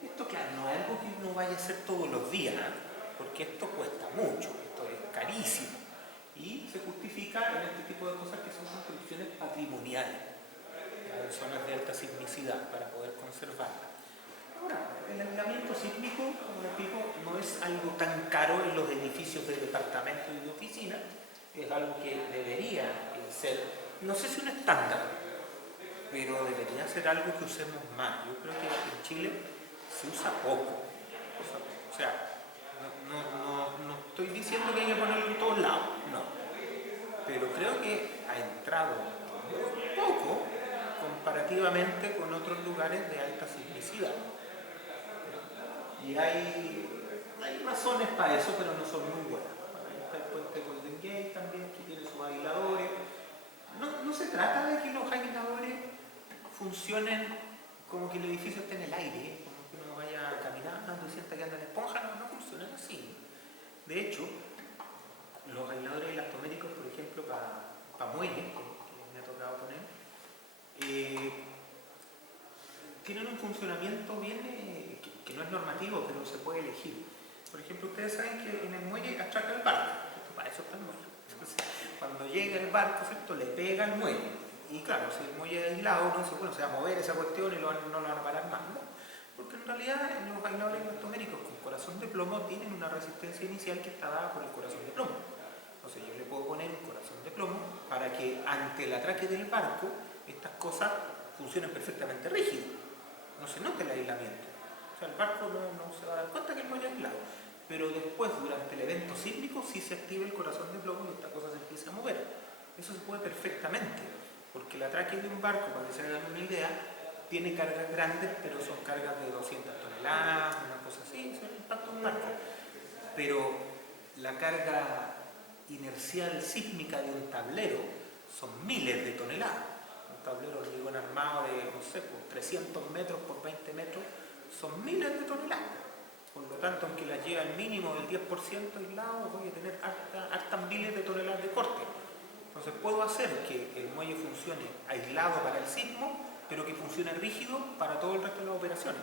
Esto, claro, no es algo que uno vaya a hacer todos los días, ¿eh? Porque esto cuesta mucho, esto es carísimo y se justifica en este tipo de cosas que son construcciones patrimoniales, en zonas de alta sismicidad para poder conservarlas. Ahora, el aislamiento sísmico, como les digo, no es algo tan caro en los edificios de departamento y de oficina, es algo que debería ser, no sé si un estándar, pero debería ser algo que usemos más. Yo creo que en Chile se usa poco. O sea, no estoy diciendo que hay que ponerlo en todos lados, no. Pero creo que ha entrado muy poco comparativamente con otros lugares de alta sismicidad. Y hay razones para eso, pero no son muy buenas. Está el puente Golden Gate también, que tiene sus aisladores. No se trata de que los aisladores funcionen como que el edificio esté en el aire, como que uno vaya caminando y sienta que anda en esponja, no funcionan así. De hecho, los aisladores elastoméricos, por ejemplo, para muelles, que me ha tocado poner, tienen un funcionamiento bien, que no es normativo, pero se puede elegir. Por ejemplo, ustedes saben que en el muelle atraca el barco, para eso está el muelle. Entonces, cuando llega el barco, ¿cierto?, le pega al muelle. Y claro, si el muelle es aislado, no se va a mover esa cuestión y no lo van a parar más, ¿no? Porque en realidad los aisladores elastoméricos con corazón de plomo tienen una resistencia inicial que está dada por el corazón de plomo. Entonces yo le puedo poner un corazón de plomo para que ante el atraque del barco estas cosas funcionen perfectamente rígido. No se note el aislamiento. O sea, el barco no se va a dar cuenta que el muelle es aislado. Pero después, durante el evento sísmico, sí se activa el corazón de plomo y esta cosa se empieza a mover. Eso se puede perfectamente, porque el atraque de un barco, para que se hagan una idea, tiene cargas grandes, pero son cargas de 200 toneladas, una cosa así, eso es el impacto de un barco. Pero la carga inercial sísmica de un tablero son miles de toneladas. Un tablero hormigón armado de, no sé, por 300 metros por 20 metros, son miles de toneladas. Por lo tanto, aunque las lleve al mínimo del 10% aislado, voy a tener hartas miles de toneladas de corte. Entonces puedo hacer que el muelle funcione aislado para el sismo, pero que funcione rígido para todo el resto de las operaciones.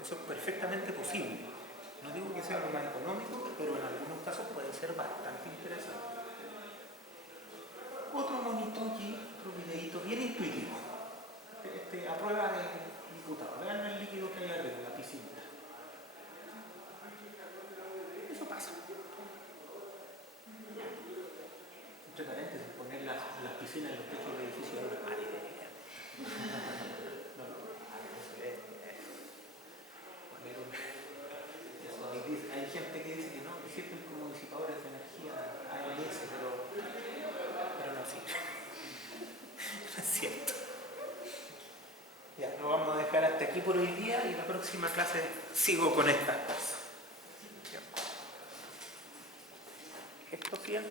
Eso es perfectamente posible. No digo que sea lo más económico, pero en algunos casos puede ser bastante interesante. Otro monito aquí, otro videito bien intuitivo. A prueba de diputado. Vean el líquido que hay arriba en la piscina. Eso pasa. Entre paréntesis, poner las piscinas en los techos del edificio es una mala idea. Hay gente que dice que no, que sirven como disipadores de energía ALS, pero no sirve. No es cierto. Ya, lo vamos a dejar hasta aquí por hoy día y la próxima clase sigo con estas cosas.